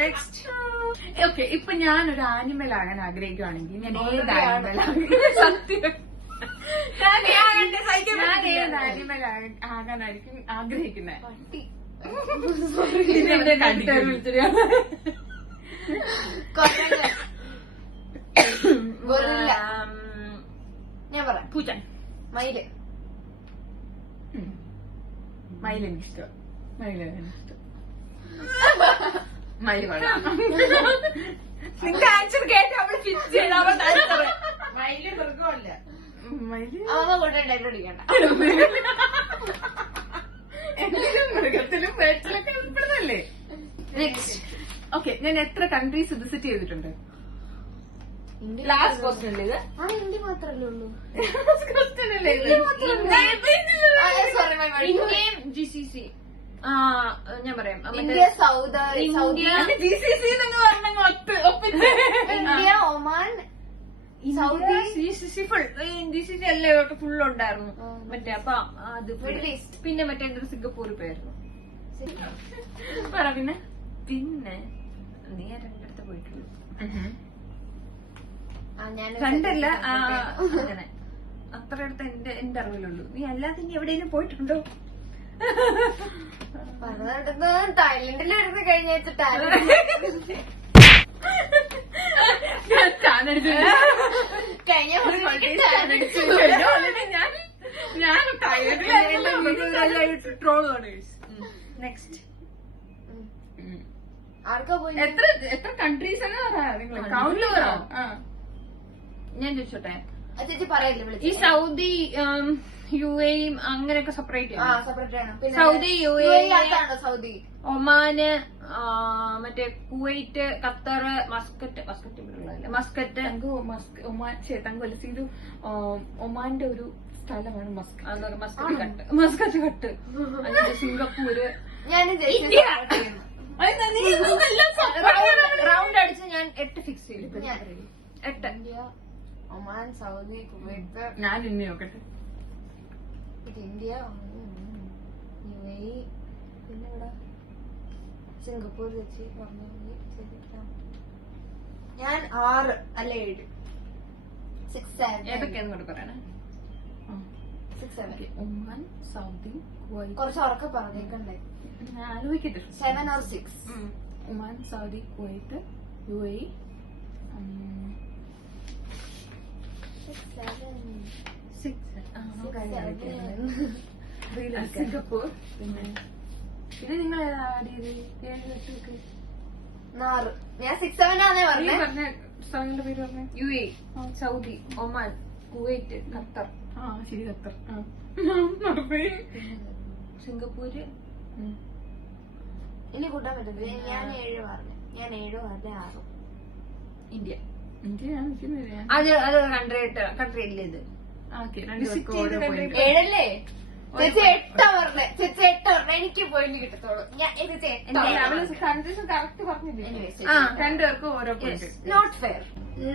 നെക്സ്റ്റ്. ഓക്കെ, ഇപ്പൊ ഞാനൊരു ആനിമൽ ആകാൻ ആഗ്രഹിക്കുകയാണെങ്കിൽ ഞാൻ ഏത് ആനിമൽ സത്യം ഞാൻ ഏത് ആനിമൽ ആകാനായിരിക്കും ആഗ്രഹിക്കുന്നത്? പട്ടി. ഗൊറില്ല. ഞാൻ പറയാം. പൂച്ച. മയില്. മയിൽ എനിക്കിഷ്ടം. മയിൽ എനിക്കിഷ്ടം. മയിൽ കൊള്ളാം. നിന്റെ ആൻസർ കേട്ട് അവള് ഫിക്സ് ചെയ്ത അവളുടെ ആൻസർ. മയില് മൃഗമല്ല. മയില് അമ്മ കൊണ്ടുണ്ടായിട്ട് പിടിക്കണ്ട. എന്തിനും മൃഗത്തിലും പേഴ്സിലൊക്കെ ഉൾപ്പെടുന്നല്ലേ. നെക്സ്റ്റ്. ഓക്കെ, ഞാൻ എത്ര കൺട്രീസ് വിസിറ്റ് ചെയ്തിട്ടുണ്ട്? ലാസ്റ്റ് ക്വസ്റ്റ്യൻ അല്ലേ ഇത്? ആ ഇന്ത്യ മാത്രല്ലേ ഉള്ളൂ. ലാസ്റ്റ് ക്വസ്റ്റ്യൻ അല്ലേ ഇത്? സോറി ഇന്ത്യയും GCC. ഞാൻ പറയാം ഇന്ത്യ, സൗദി, GCC എന്നങ്ങ് പറഞ്ഞങ്ങ് India, Oman, Saudi, GCC full. GCC എല്ലാം ഫുൾ ഉണ്ടായിരുന്നു. മറ്റേ അപ്പൊ അത് മിഡിൽ ഈസ്റ്റ്. പിന്നെ മറ്റേ എന്തൊരു സിംഗപ്പൂർ പേരുന്നു. പറ പിന്നെ. പിന്നെ നീ രണ്ടിടത്ത് പോയിട്ടുള്ളൂ. ഞാൻ രണ്ടല്ല, അങ്ങനെ അത്ര അടുത്ത് എന്റെ അറിവിലുള്ളൂ. നീ അല്ലാതെ ഇനി എവിടെയെങ്കിലും പോയിട്ടുണ്ടോ? പറഞ്ഞിട്ട് തായ്ലൻഡിലെടുത്ത് കഴിഞ്ഞ കഴിഞ്ഞ നെക്സ്റ്റ് ആർക്കാ പോയി? എത്ര കൺട്രീസ് നിങ്ങൾ കൗണ്ട് പറ. ഞാൻ ചോദിച്ചോട്ടെ, ചേച്ചി പറയല്ലേ ഈ സൗദി UAE അങ്ങനെയൊക്കെ സെപ്പറേറ്റ് സെപ്പറേറ്റ് ആണ്. പിന്നെ സൗദി UAE അകത്താണോ സൗദി? ഒമാന് മറ്റേ കുവൈറ്റ് ഖത്തർ മസ്കറ്റ് മസ്കറ്റ് തങ്കല്ല സീതു. ഒമാന്റെ ഒരു സ്ഥലമാണ് മസ്കറ്റ്. മസ്കറ്റ് കട്ട് സിംഗപ്പൂര് ഞാൻ റൗണ്ട് അടിച്ച് ഞാൻ 8 ഫിക്സ് ചെയ്തു. 8. ഇന്ത്യ, ഒമാൻ, സൗദി, കുവൈറ്റ്, ഞാൻ ഇനി നോക്കട്ടെ. ഇന്ത്യ, UAE, പിന്നെ ഇവിടെ സിംഗപ്പൂർ ചേച്ചി പറഞ്ഞു. ഞാൻ 6 അല്ല 7 6 7 ഏതൊക്കെയാന്ന് കൂടെ പറയണേ. 6 7 ഒമാൻ, സൗദി, കുവൈറ്റ്. കുറച്ച് ഉറക്കെ പറഞ്ഞേക്കണ്ടേ? ഞാൻ ആലോചിക്കട്ടെ. 7 or 6. Oman, Saudi, Kuwait, UAE, 6 7 Singapore. പിന്നെ നിങ്ങൾ ഏതാ ആഡ് ചെയ്ത്? 7 8 4. ഞാൻ 6 7 ആണേ പറഞ്ഞേ. പറഞ്ഞ സ്ഥലങ്ങളുടെ പേര് പറഞ്ഞേ. UAE, Saudi, Oman, Kuwait, Qatar, ശരി ഖത്തർ. സിംഗപ്പൂര്. ഇനി കൂട്ടാൻ പറ്റത്തില്ല. ഞാൻ 7 പറഞ്ഞു. ഞാൻ 7 അല്ലെ 6. ഇന്ത്യ. എനിക്ക് ഞാൻ നിൽക്കുന്നില്ല. അത് കൺട്രി അല്ലേ ഇത്? രണ്ടുപേർക്ക് ഓരോ point. 7 അല്ലേ? ചേച്ചി 8 പറഞ്ഞേ. ചേച്ചി 8 പറഞ്ഞേ. എനിക്ക് പോയിന്റ് കിട്ടത്തോളൂ. ഞാൻ ചേച്ചി 8. കൺട്രീസ് കറക്റ്റ് പറഞ്ഞില്ലേ? Anyways, രണ്ടുപേർക്കും ഓരോ point. Not fair.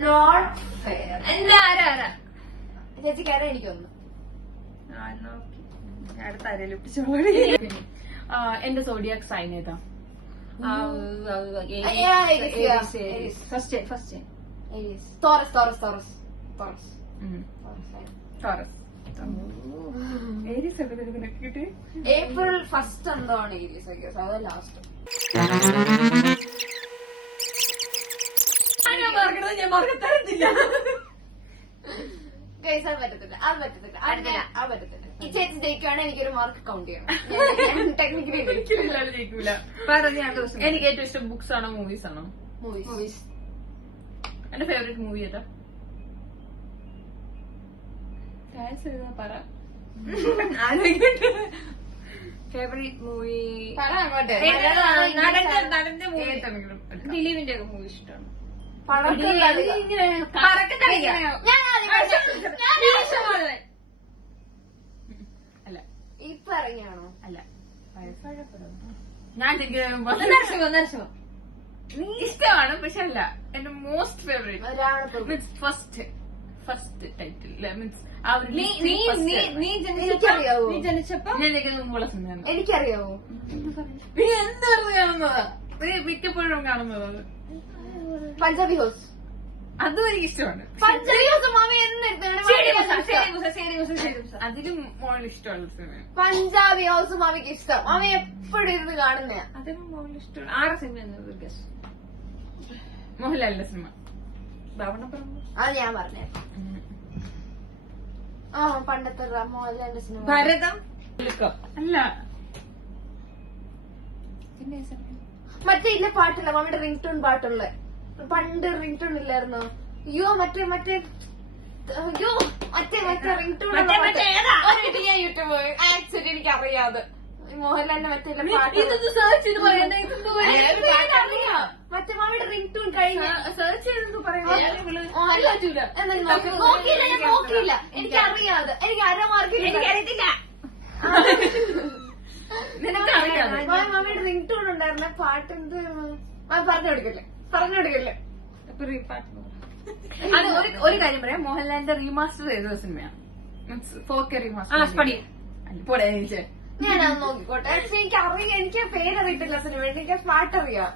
Not fair. എന്താ ആരാ ചേച്ചിക്കാരെ എനിക്കൊന്ന്. അടുത്ത ആരെയും പിടിച്ചോളി. എന്റെ സോഡിയാക് സൈൻ ഏതാ? First Taurus. ടോറസ്. ഏരീസ് ഒക്കെ നിനക്ക് കിട്ടി? ഏപ്രിൽ 1 എന്തോ ആണ് ഏരീസ്. അത് ലാസ്റ്റ്. ഞാൻ മാർക്ക് തരത്തില്ല. ഗൈസ് അത് പറ്റത്തില്ല. ഈ ചേച്ചി ജയിക്കുകയാണെങ്കിൽ എനിക്കൊരു മാർക്ക് കൗണ്ട് ചെയ്യണം. ടെക്നിക്കലി ഒരിക്കലും ജയിക്കൂല. എനിക്ക് ഏറ്റവും ഇഷ്ടം ബുക്സ് ആണോ മൂവീസ് ആണോ? മൂവീസ്. എന്റെ ഫേവറേറ്റ് മൂവി ഏതാ? പറ. ഫേവറേറ്റ് മൂവി പറ അങ്ങോട്ടെ. നടന്റെ മൂവി. ഏതെങ്കിലും എടുക്കാം. ദിലീപിന്റെ ഒക്കെ മൂവി ഇഷ്ടമാണ്. അല്ല ഇപ്പൊ ഇറങ്ങിയാണോ? അല്ല ഞാൻ നരസിംഹം ഇഷ്ടമാണ്, പക്ഷെ അല്ല എന്റെ മോസ്റ്റ് ഫേവറേറ്റ്. ഒരാളെ മീൻസ് ഫസ്റ്റ് ടൈറ്റിൽ മീൻസ് ആ ഒരു എനിക്കറിയാവോ? നീ ജനിച്ചപ്പോ ഞാൻ ജനിക്കുന്ന മുമ്പുള്ള സിനിമയാണ്. എനിക്കറിയാവോ? നീ എന്തായിരുന്നു കാണുന്നത്? നീ മിക്കപ്പോഴും കാണുന്നത് പഞ്ചാബി ഹൗസ്. അതും എനിക്ക് ഇഷ്ടമാണ്. പഞ്ചാബി ഹൗസ് മാമി എന്നിരുന്നാണ് അതിലും മോളിൽ ഇഷ്ടമുള്ള സിനിമയാണ്. പഞ്ചാബി ഹൗസ് മാമിക്ക് ഇഷ്ടം. മാമി എപ്പോഴും ഇരുന്ന് കാണുന്ന. അതിലും മോളിൽ ഇഷ്ടമാണ്. ആറ് സിനിമ മോഹൻലാലിന്റെ സിനിമ ഭവനപ്പറമ്പ്. അത് ഞാൻ പറഞ്ഞേ. ആ പണ്ടത്തെ മോഹൻലാലിന്റെ സിനിമ ഭരതം അല്ല മറ്റേ ഇല്ല പാട്ടില്ല മമ്മിയുടെ റിംഗ് ടൂൺ പാട്ടുള്ള പണ്ട് റിംഗ് ടൂൺ ഇല്ലായിരുന്നോ? അയ്യോ മറ്റേ അയ്യോ മറ്റേ റിംഗ് ടൂൺ ഞാൻ യൂട്യൂബ് ആക്ച്വലി എനിക്ക് അറിയാതെ മോഹൻലാലിന്റെ മറ്റേ മറ്റേ മമ്മിയുടെ റിംഗ് ടൂൺ കഴിഞ്ഞ സെർച്ച് ചെയ്തെന്ന് നോക്കിയില്ല എനിക്കറിയാതെ എനിക്ക് അരമാർക്കില്ല എനിക്കറിയത്തില്ല. മമ്മിയുടെ റിംഗ് ടൂൺ ഉണ്ടായിരുന്ന പാട്ട് എന്ത് പറഞ്ഞു കൊടുക്കല്ലേ അത് ഒരു കാര്യം പറയാം, മോഹൻലാലിന്റെ റീമാസ്റ്റർ ചെയ്ത സിനിമയാണ്. 4K remaster. ഞാനത് നോക്കിക്കോട്ടെ. പക്ഷെ എനിക്കറിയാം, എനിക്ക് പേരറിയിട്ടില്ല സിനിമ, എനിക്ക് പാട്ട് അറിയാം.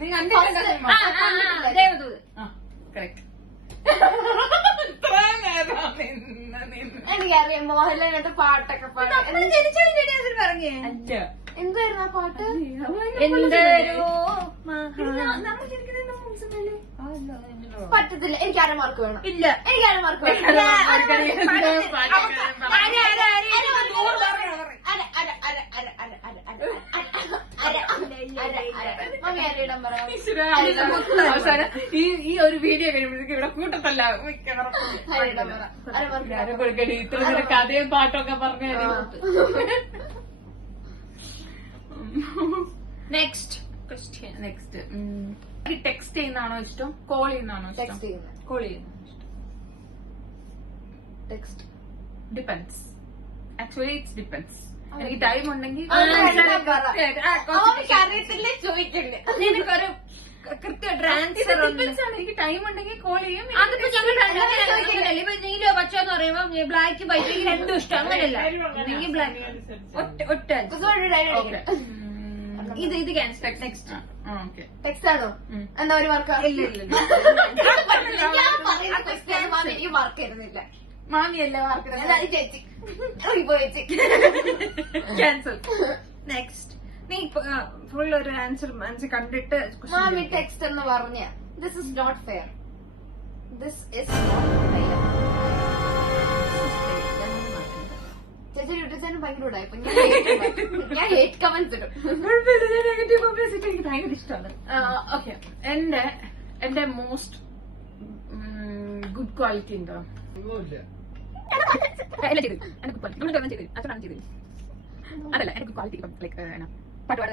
നീ കണ്ടിട്ടില്ല സിനിമ? കറക്റ്റ്. എനിക്കറിയാം മോഹൻലാലിനകത്ത് പാട്ടൊക്കെ പാടാം. എന്തായിരുന്നു ആ പാട്ട്? പറ്റത്തില്ല, എനിക്ക് അരമാർക്ക് വേണം. ഇല്ല, എനിക്ക് അരമാർക്ക് വേണം. മമ്മി ആരെയിടാൻ പറയാം? അവസാനം ഈ ഒരു വീഡിയോ കഴിയുമ്പോഴേക്കും ഇവിടെ കൂട്ടത്തല്ല കൊടുക്കടി ഇത്ര കഥയും പാട്ടൊക്കെ പറഞ്ഞു. നെക്സ്റ്റ് ടെക്സ്റ്റ് ചെയ്യുന്നതാണോ ഇഷ്ടം, കോൾ ചെയ്യുന്നതാണോ ഇഷ്ടം? ടെക്സ്റ്റ് ചെയ്യുന്നത്. കോൾ ചെയ്യുന്നു. Text depends. Actually it's depends. എനിക്ക് ടൈം ഉണ്ടെങ്കിൽ അറിയത്തില്ല, ചോദിക്കില്ല. നിനക്കൊരു കൃത്യമായിട്ട് ആൻസർ ഉണ്ട്. എനിക്ക് ടൈം ഉണ്ടെങ്കിൽ കോൾ ചെയ്യും. അതിപ്പോ ഞങ്ങൾ ഇപ്പൊ നീലോ പച്ചോന്ന് പറയുമ്പോ ബ്ലാക്ക് വൈറ്റ് രണ്ടും ഇഷ്ടം, അങ്ങനെയല്ല. നീ ബ്ലാക്ക് ഒറ്റ ഇത് ക്യാൻസൽ. നെക്സ്റ്റ് ടെക്സ്റ്റ് ആണോ? എന്താ ഒരു വർക്ക്? ഇല്ല എനിക്ക് വർക്ക് തരുന്നില്ല. മാമിയല്ല വാർത്ത ചേച്ചി ചേച്ചി ക്യാൻസൽ. നെക്സ്റ്റ് നീ ഫുൾ ഒരു ആൻസർ കണ്ടിട്ട് മാമി ടെക്സ്റ്റ് എന്ന് പറഞ്ഞ this is not fair, this is not fair. ചേച്ചി യൂട്യൂബ് ചാനൽ ഭയങ്കര ഉടായിപ്പോ ഞാൻ ഹേറ്റ് കമന്റ്സ് ഇടും. എനിക്ക് ഭയങ്കര ഇഷ്ടമാണ്. ഓക്കെ, എന്റെ മോസ്റ്റ് ഗുഡ് ക്വാളിറ്റി ഉണ്ടോ? അതല്ല, എനിക്ക് ക്വാളിറ്റി ലൈക്ക് പാട്ട് അതുപോലെ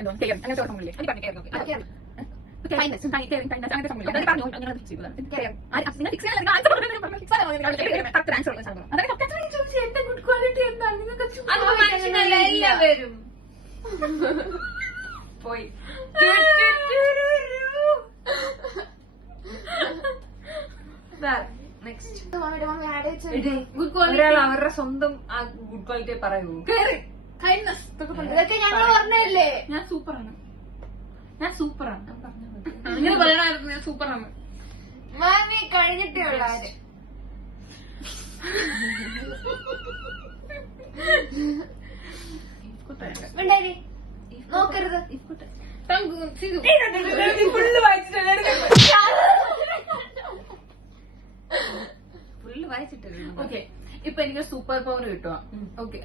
എന്തോ അങ്ങനത്തെ ഓർമ്മയില്ലേ? എന്റെ ഗുഡ് ക്വാളിറ്റി എന്താണ് എല്ലാവരും പോയി. നെക്സ്റ്റ് ഗുഡ് ക്വാളിറ്റി ഒരാൾ അവരുടെ സ്വന്തം ഗുഡ് ക്വാളിറ്റി പറയൂ. കൈൻഡ്നസ് ഇതൊക്കെ ഞങ്ങൾ പറഞ്ഞല്ലേ. ഞാൻ സൂപ്പറാണ് അങ്ങനെ പറയണായിരുന്നു. ഞാൻ സൂപ്പറാണ്. മാമി കഴിഞ്ഞിട്ടേ ഉള്ള ആര് മിണ്ടായി നോക്കരുത്. ഫുള്ള് വായിച്ചിട്ടില്ല. ഓക്കെ, ഇപ്പൊ എനിക്ക് സൂപ്പർ പവർ കിട്ടുക. ഓക്കെ,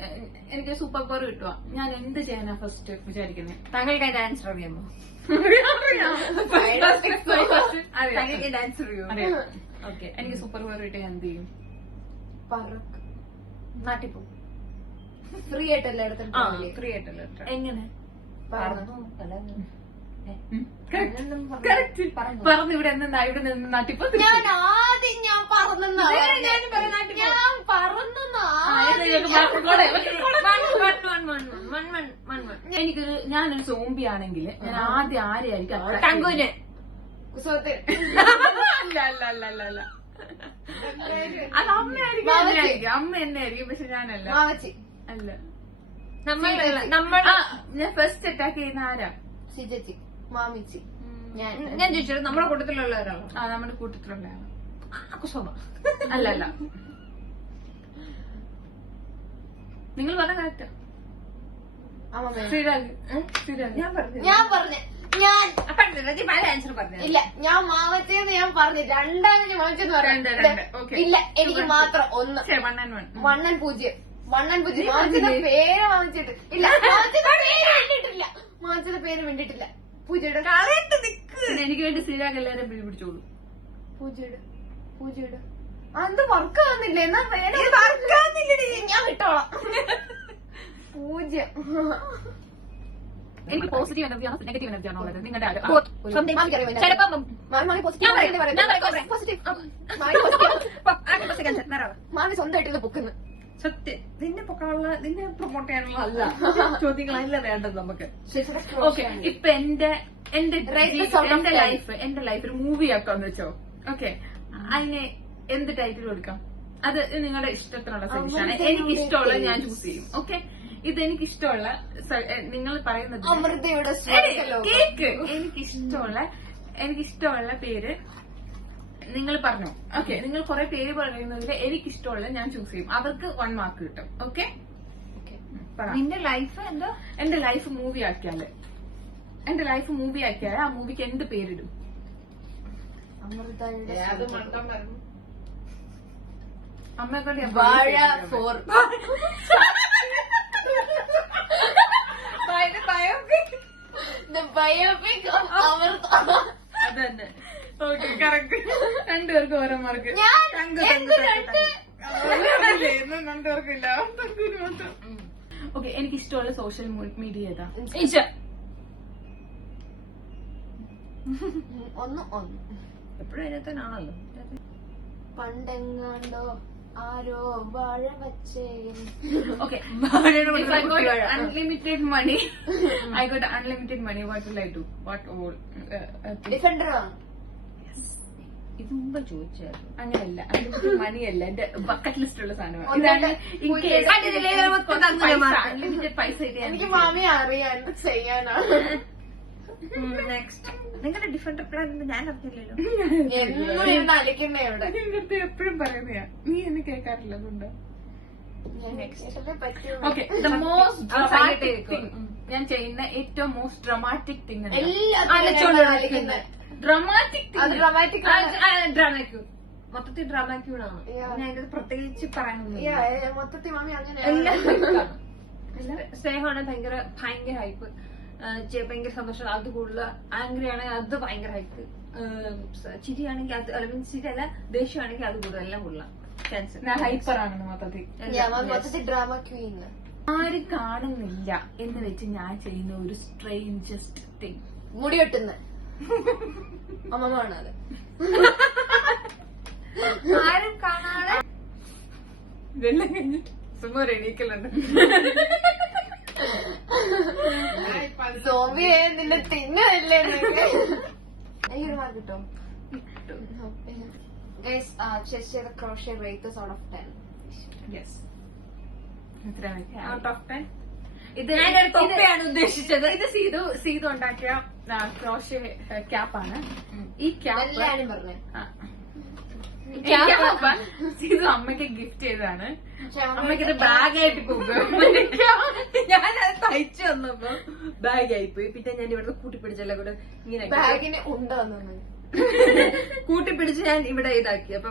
എനിക്ക് സൂപ്പർ പവർ കിട്ടുക. ഞാൻ എന്ത് ചെയ്യാനാ ഫസ്റ്റ് വിചാരിക്കുന്നത്? താങ്കൾക്ക് അതിന്റെ ആൻസർ അറിയാമോ? താങ്കൾക്ക് ആൻസർ അറിയോ? ഓക്കെ, എനിക്ക് സൂപ്പർ പവർ കിട്ടിയ ഞാൻ എന്ത് ചെയ്യും? നാട്ടിൽ പോകും. ഫ്രീ ആയിട്ടല്ല എടുത്തിട്ട് ഫ്രീ ആയിട്ടല്ല. എങ്ങനെ പറഞ്ഞു പറഞ്ഞു ഇവിടെ നിന്ന് ഇവിടെ നിന്ന് നാട്ടിപ്പോ ഞാൻ ആദ്യം ഞാൻ പറഞ്ഞെന്നാ എനിക്കൊരു ഞാനൊരു സോംബി ആണെങ്കിൽ ഞാൻ ആദ്യം ആരെയായിരിക്കും? ടങ്കുവിന്. അല്ല അത് അമ്മയായിരിക്കും. അമ്മ എന്നെ ആയിരിക്കും, പക്ഷെ ഞാനല്ല. അല്ല, ഞാൻ ഫസ്റ്റ് അറ്റാക്ക് ചെയ്യുന്ന ആരാ? ചേച്ചി മാമിച്ചി. ഞാൻ ചോദിച്ചത് നമ്മുടെ കൂട്ടത്തിലുള്ള ഒരാളോ? നമ്മുടെ കൂട്ടത്തിലുള്ള ആളാ. കുസുമ. അല്ല നിങ്ങൾ പറഞ്ഞ കറക്റ്റാ. ഞാൻ പറഞ്ഞു ഞാൻ ആൻസർ പറഞ്ഞു. ഇല്ല, ഞാൻ മാമച്ചേന്ന് ഞാൻ പറഞ്ഞു. രണ്ടാണ് ഞാൻ മാമച്ചെന്ന് രണ്ട്, പറഞ്ഞു. okay. ഇല്ല, എനിക്ക് മാത്രം ഒന്ന്. 1 and 1. 1 and 0. 1 and 0. മാമച്ചന്റെ പേര് വാങ്ങിച്ചിട്ട് ഇല്ല. മാമച്ചന്റെ പേര് വേണ്ടിട്ടില്ല. മാമച്ചന്റെ പേര് വേണ്ടിട്ടില്ല. പൂജയുടെ എനിക്ക് വേണ്ടി സ്ഥിരാക്കി എല്ലാരും പിടിച്ചോളൂ. പൂജയുടെ അത് വർക്ക് ആവുന്നില്ല. എന്നാ പേര് ഞാൻ വിട്ടോളാം. പൂജ. എനിക്ക് പോസിറ്റീവ് എനർജി ആണോ നെഗറ്റീവ് എനർജി ആണോ ഉള്ളത് നിങ്ങളുടെ മാമി സ്വന്തമായിട്ട് പൊക്കുന്നു. സത്യം നിന്നെ പൊക്കാനുള്ള നിന്നെ പ്രൊമോട്ട് ചെയ്യാനുള്ള അല്ല ചോദ്യങ്ങളല്ല വേണ്ടത് നമുക്ക്. ഓക്കെ, ഇപ്പൊ എന്റെ ലൈഫ് ഒരു മൂവി ആക്കാന്ന് വെച്ചോ. ഓക്കെ, അതിന് എന്ത് ടൈറ്റിൽ കൊടുക്കാം? അത് നിങ്ങളുടെ ഇഷ്ടത്തിനുള്ള സജഷനാണ്. എനിക്ക് ഇഷ്ടമുള്ള ഞാൻ ചൂസ് ചെയ്യും. ഓക്കെ, ഇത് എനിക്ക് ഇഷ്ടമുള്ള നിങ്ങൾ പറയുന്നത് അമൃതയുടെ കേക്ക്. എനിക്കിഷ്ടമുള്ള പേര് നിങ്ങൾ പറഞ്ഞു. ഓക്കെ, നിങ്ങൾ കുറെ പേര് പറയുന്നതിൽ എനിക്കിഷ്ടമുള്ള ഞാൻ ചൂസ് ചെയ്യും. അവർക്ക് 1 മാർക്ക് കിട്ടും. ഓക്കെ, നിന്റെ ലൈഫ് എന്തോ എന്റെ ലൈഫ് മൂവി ആക്കിയാല് ആ മൂവിക്ക് എന്ത് പേരിടും? അമൃതയുടെ അമ്മയെക്കൊണ്ട് വാഴ 4. The biopic of Amrita. അതന്നെ. Okay, correct. രണ്ടുപേർക്കും ഓരോ മാർക്ക്. രണ്ടുപേർക്കില്ല. ഓക്കെ, എനിക്കിഷ്ടമുള്ള സോഷ്യൽ മീഡിയ ഏതാ? ഒന്ന് എപ്പോഴും അതിനകത്താണല്ലോ. പണ്ടെങ്ങാണ്ടോ ആരോ വാഴ വച്ചേ. Okay, if I got unlimited money, what will I do? What all? Defender ആണ്. ഇത് മുമ്പ് ചോദിച്ചായിരുന്നു. അങ്ങനെയല്ല, അൺലിമിറ്റഡ് മണി അല്ല, എന്റെ ബക്കറ്റ് ലിസ്റ്റ് ഉള്ള സാധനമാണ്. ഒന്നല്ല, അൺലിമിറ്റഡ് പൈസ എനിക്ക് മാമിയെ അറിയാം എന്ത് ചെയ്യാനാണ്. നെക്സ്റ്റ് നിങ്ങളുടെ ഡിഫറെന്റ് പ്ലാൻ ഞാൻ അറിഞ്ഞില്ലല്ലോ. എന്നും ഇരുന്ന് അലിക്കുന്നേ ഇവിടെ. എപ്പോഴും പറയുന്നയാ, നീ എന്നെ കേൾക്കാറില്ല. അതുകൊണ്ട് പറ്റും. Okay, the most dramatic thing ഞാൻ ചെയ്യുന്ന ഏറ്റവും മോസ്റ്റ് ഡ്രമാറ്റിക് തിങ് ഡ്രമാറ്റിക് ഡ്രാമാക്യൂ മൊത്തത്തിൽ ഡ്രാമാക്യൂണാണ്. ഞാൻ അതിന്റെ പ്രത്യേകിച്ച് പറയാനൊന്നും മൊത്തത്തിൽ മാമി അങ്ങനെ എല്ലാം സ്നേഹമാണ് ഭയങ്കര ഹൈപ്പ്, ഭയങ്കര സന്തോഷം അത് കൂടുതൽ, ആംഗ്രി ആണെങ്കിൽ അത് ഭയങ്കര ഹൈപ്പ്, ചിരിയാണെങ്കിൽ അത് അല്ലെങ്കിൽ ചിരി അല്ല ദേഷ്യമാണെങ്കിൽ അത് കൂടുതൽ, എല്ലാം കൂടുതലാണ്. ഹൈപ്പർ ആണെന്ന് മൊത്തത്തിൽ ഡ്രാമ ക്വീൻ. ആരും കാണുന്നില്ല എന്ന് വെച്ച് ഞാൻ ചെയ്യുന്ന ഒരു സ്ട്രേഞ്ചസ്റ്റ് തിങ്. മുടി വെട്ടുന്ന അമ്മമാണ് അത്. ആരും കാണാതെ ഇതെല്ലാം കഴിഞ്ഞിട്ട് സുമ എണീക്കലുണ്ട്. സോമിയെ നിന്നെ തിന്നല്ലേ. എനിക്കൊരു മാർക്ക് കിട്ടും. ചെസ് ചെയ്ത crochet rate out of 10. Yes, out of 10. ഇത് ഞാനൊരു തൊപ്പിയാണ് ഉദ്ദേശിച്ചത്. ഇത് സീതു ഉണ്ടാക്കിയ ക്രോഷ്യ ക്യാപ്പാണ്. ഈ ക്യാപ്പ് പറഞ്ഞു സീതു അമ്മയ്ക്ക് ഗിഫ്റ്റ് ചെയ്തതാണ്. അമ്മയ്ക്ക് ഇത് ബാഗായിട്ട് പോകും. ഞാനത് തയ്ച്ചു വന്നപ്പോ ബാഗായി പോയി. പിന്നെ ഞാൻ ഇവിടുത്തെ കൂട്ടിപ്പിടിച്ചെല്ലാം കൂടെ ഇങ്ങനെ ബാഗിന് ഉണ്ടോന്നു കൂട്ടിപ്പിടിച്ച് ഞാൻ ഇവിടെ ഇതാക്കി. അപ്പൊ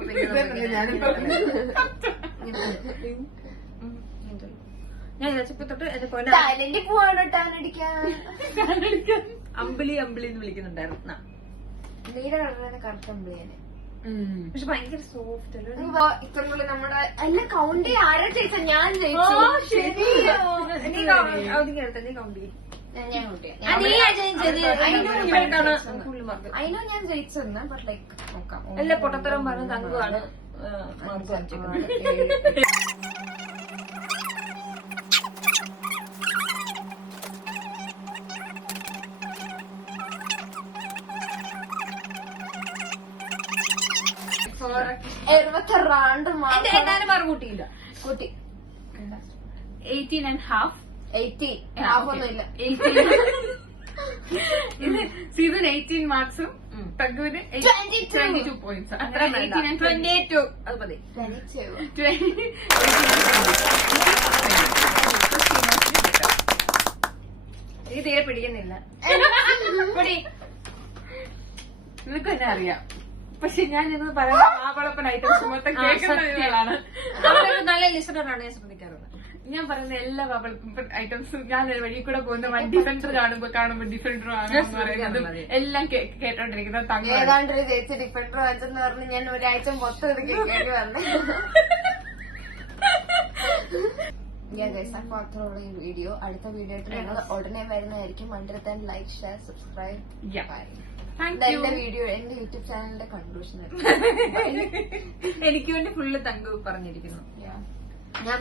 ഞാൻ വിചാരിച്ചപ്പോ തൊട്ട് എന്റെ പോലെ ടാലന്റ് പോവാണോ ടാനടിക്കാൻ. അമ്പിളി എന്ന് വിളിക്കുന്നുണ്ടായിരുന്നു. നീരാണ് കറുത്ത അമ്പിളിയാണ്. പക്ഷെ ഭയങ്കര സോഫ്റ്റ് അല്ലേ. ഇത്രയും നമ്മുടെ എല്ലാം കൗണ്ട് ആരാ ജയിച്ച? ഞാൻ ജയിച്ചു. അതിനോ ഞാൻ ജയിച്ചെന്ന്. ബട്ട് ലൈക്ക് നോക്കാം. എല്ലാ പൊട്ടത്തരം പറഞ്ഞ തങ്കുവാണ്. റാണ്ട് എന്തായാലും മാർക്ക് കൂട്ടിയില്ല. കൂട്ടി 18.5. 80 ഹാഫൊന്നുമില്ല. ഇത് സീസൺ 18 മാർക്സും തങ്കുവിന് 22 പോയിന്റ്സ്. 22 അത് മതി. എനിക്ക് തീരെ പിടിക്കുന്നില്ല. നിനക്ക് തന്നെ അറിയാം. പക്ഷെ ഞാൻ ഇന്ന് പറയുന്ന മാവളപ്പൻ ഐറ്റംസ് മൊത്തം കേൾക്കുന്നതാണ്. നല്ല ലിസണറാണ്, ഞാൻ ശ്രദ്ധിക്കാറുള്ളത്. ഞാൻ പറയുന്ന എല്ലാ മാവളപ്പൻ ഐറ്റംസും ഞാൻ വഴി കൂടെ പോകുന്ന ഡിഫൻഡർ കാണുമ്പോ ഡിഫൻഡർ ആണെന്ന് പറയുന്നതും എല്ലാം കേട്ടോണ്ടിരിക്കുന്നത് തങ്ങൾ. ഏതാണ്ടൊരു ചേച്ചി ഡിഫൻഡർ വാങ്ങിച്ചെന്ന് പറഞ്ഞ് ഞാൻ ഒരാഴ്ച മൊത്തം ഇത് കേൾക്കേണ്ടി വന്നു. അപ്പൊ അത്രയുള്ള ഈ വീഡിയോ. അടുത്ത വീഡിയോ ആയിട്ട് ഞങ്ങൾ ഉടനെ വരുന്നതായിരിക്കും. Under like, share, subscribe. എന്റെ വീഡിയോ എന്റെ യൂട്യൂബ് ചാനലിന്റെ കൺക്ലൂഷൻ എനിക്ക് വേണ്ടി ഫുള്ള് തങ്കു പറഞ്ഞിരിക്കുന്നു. ഞാൻ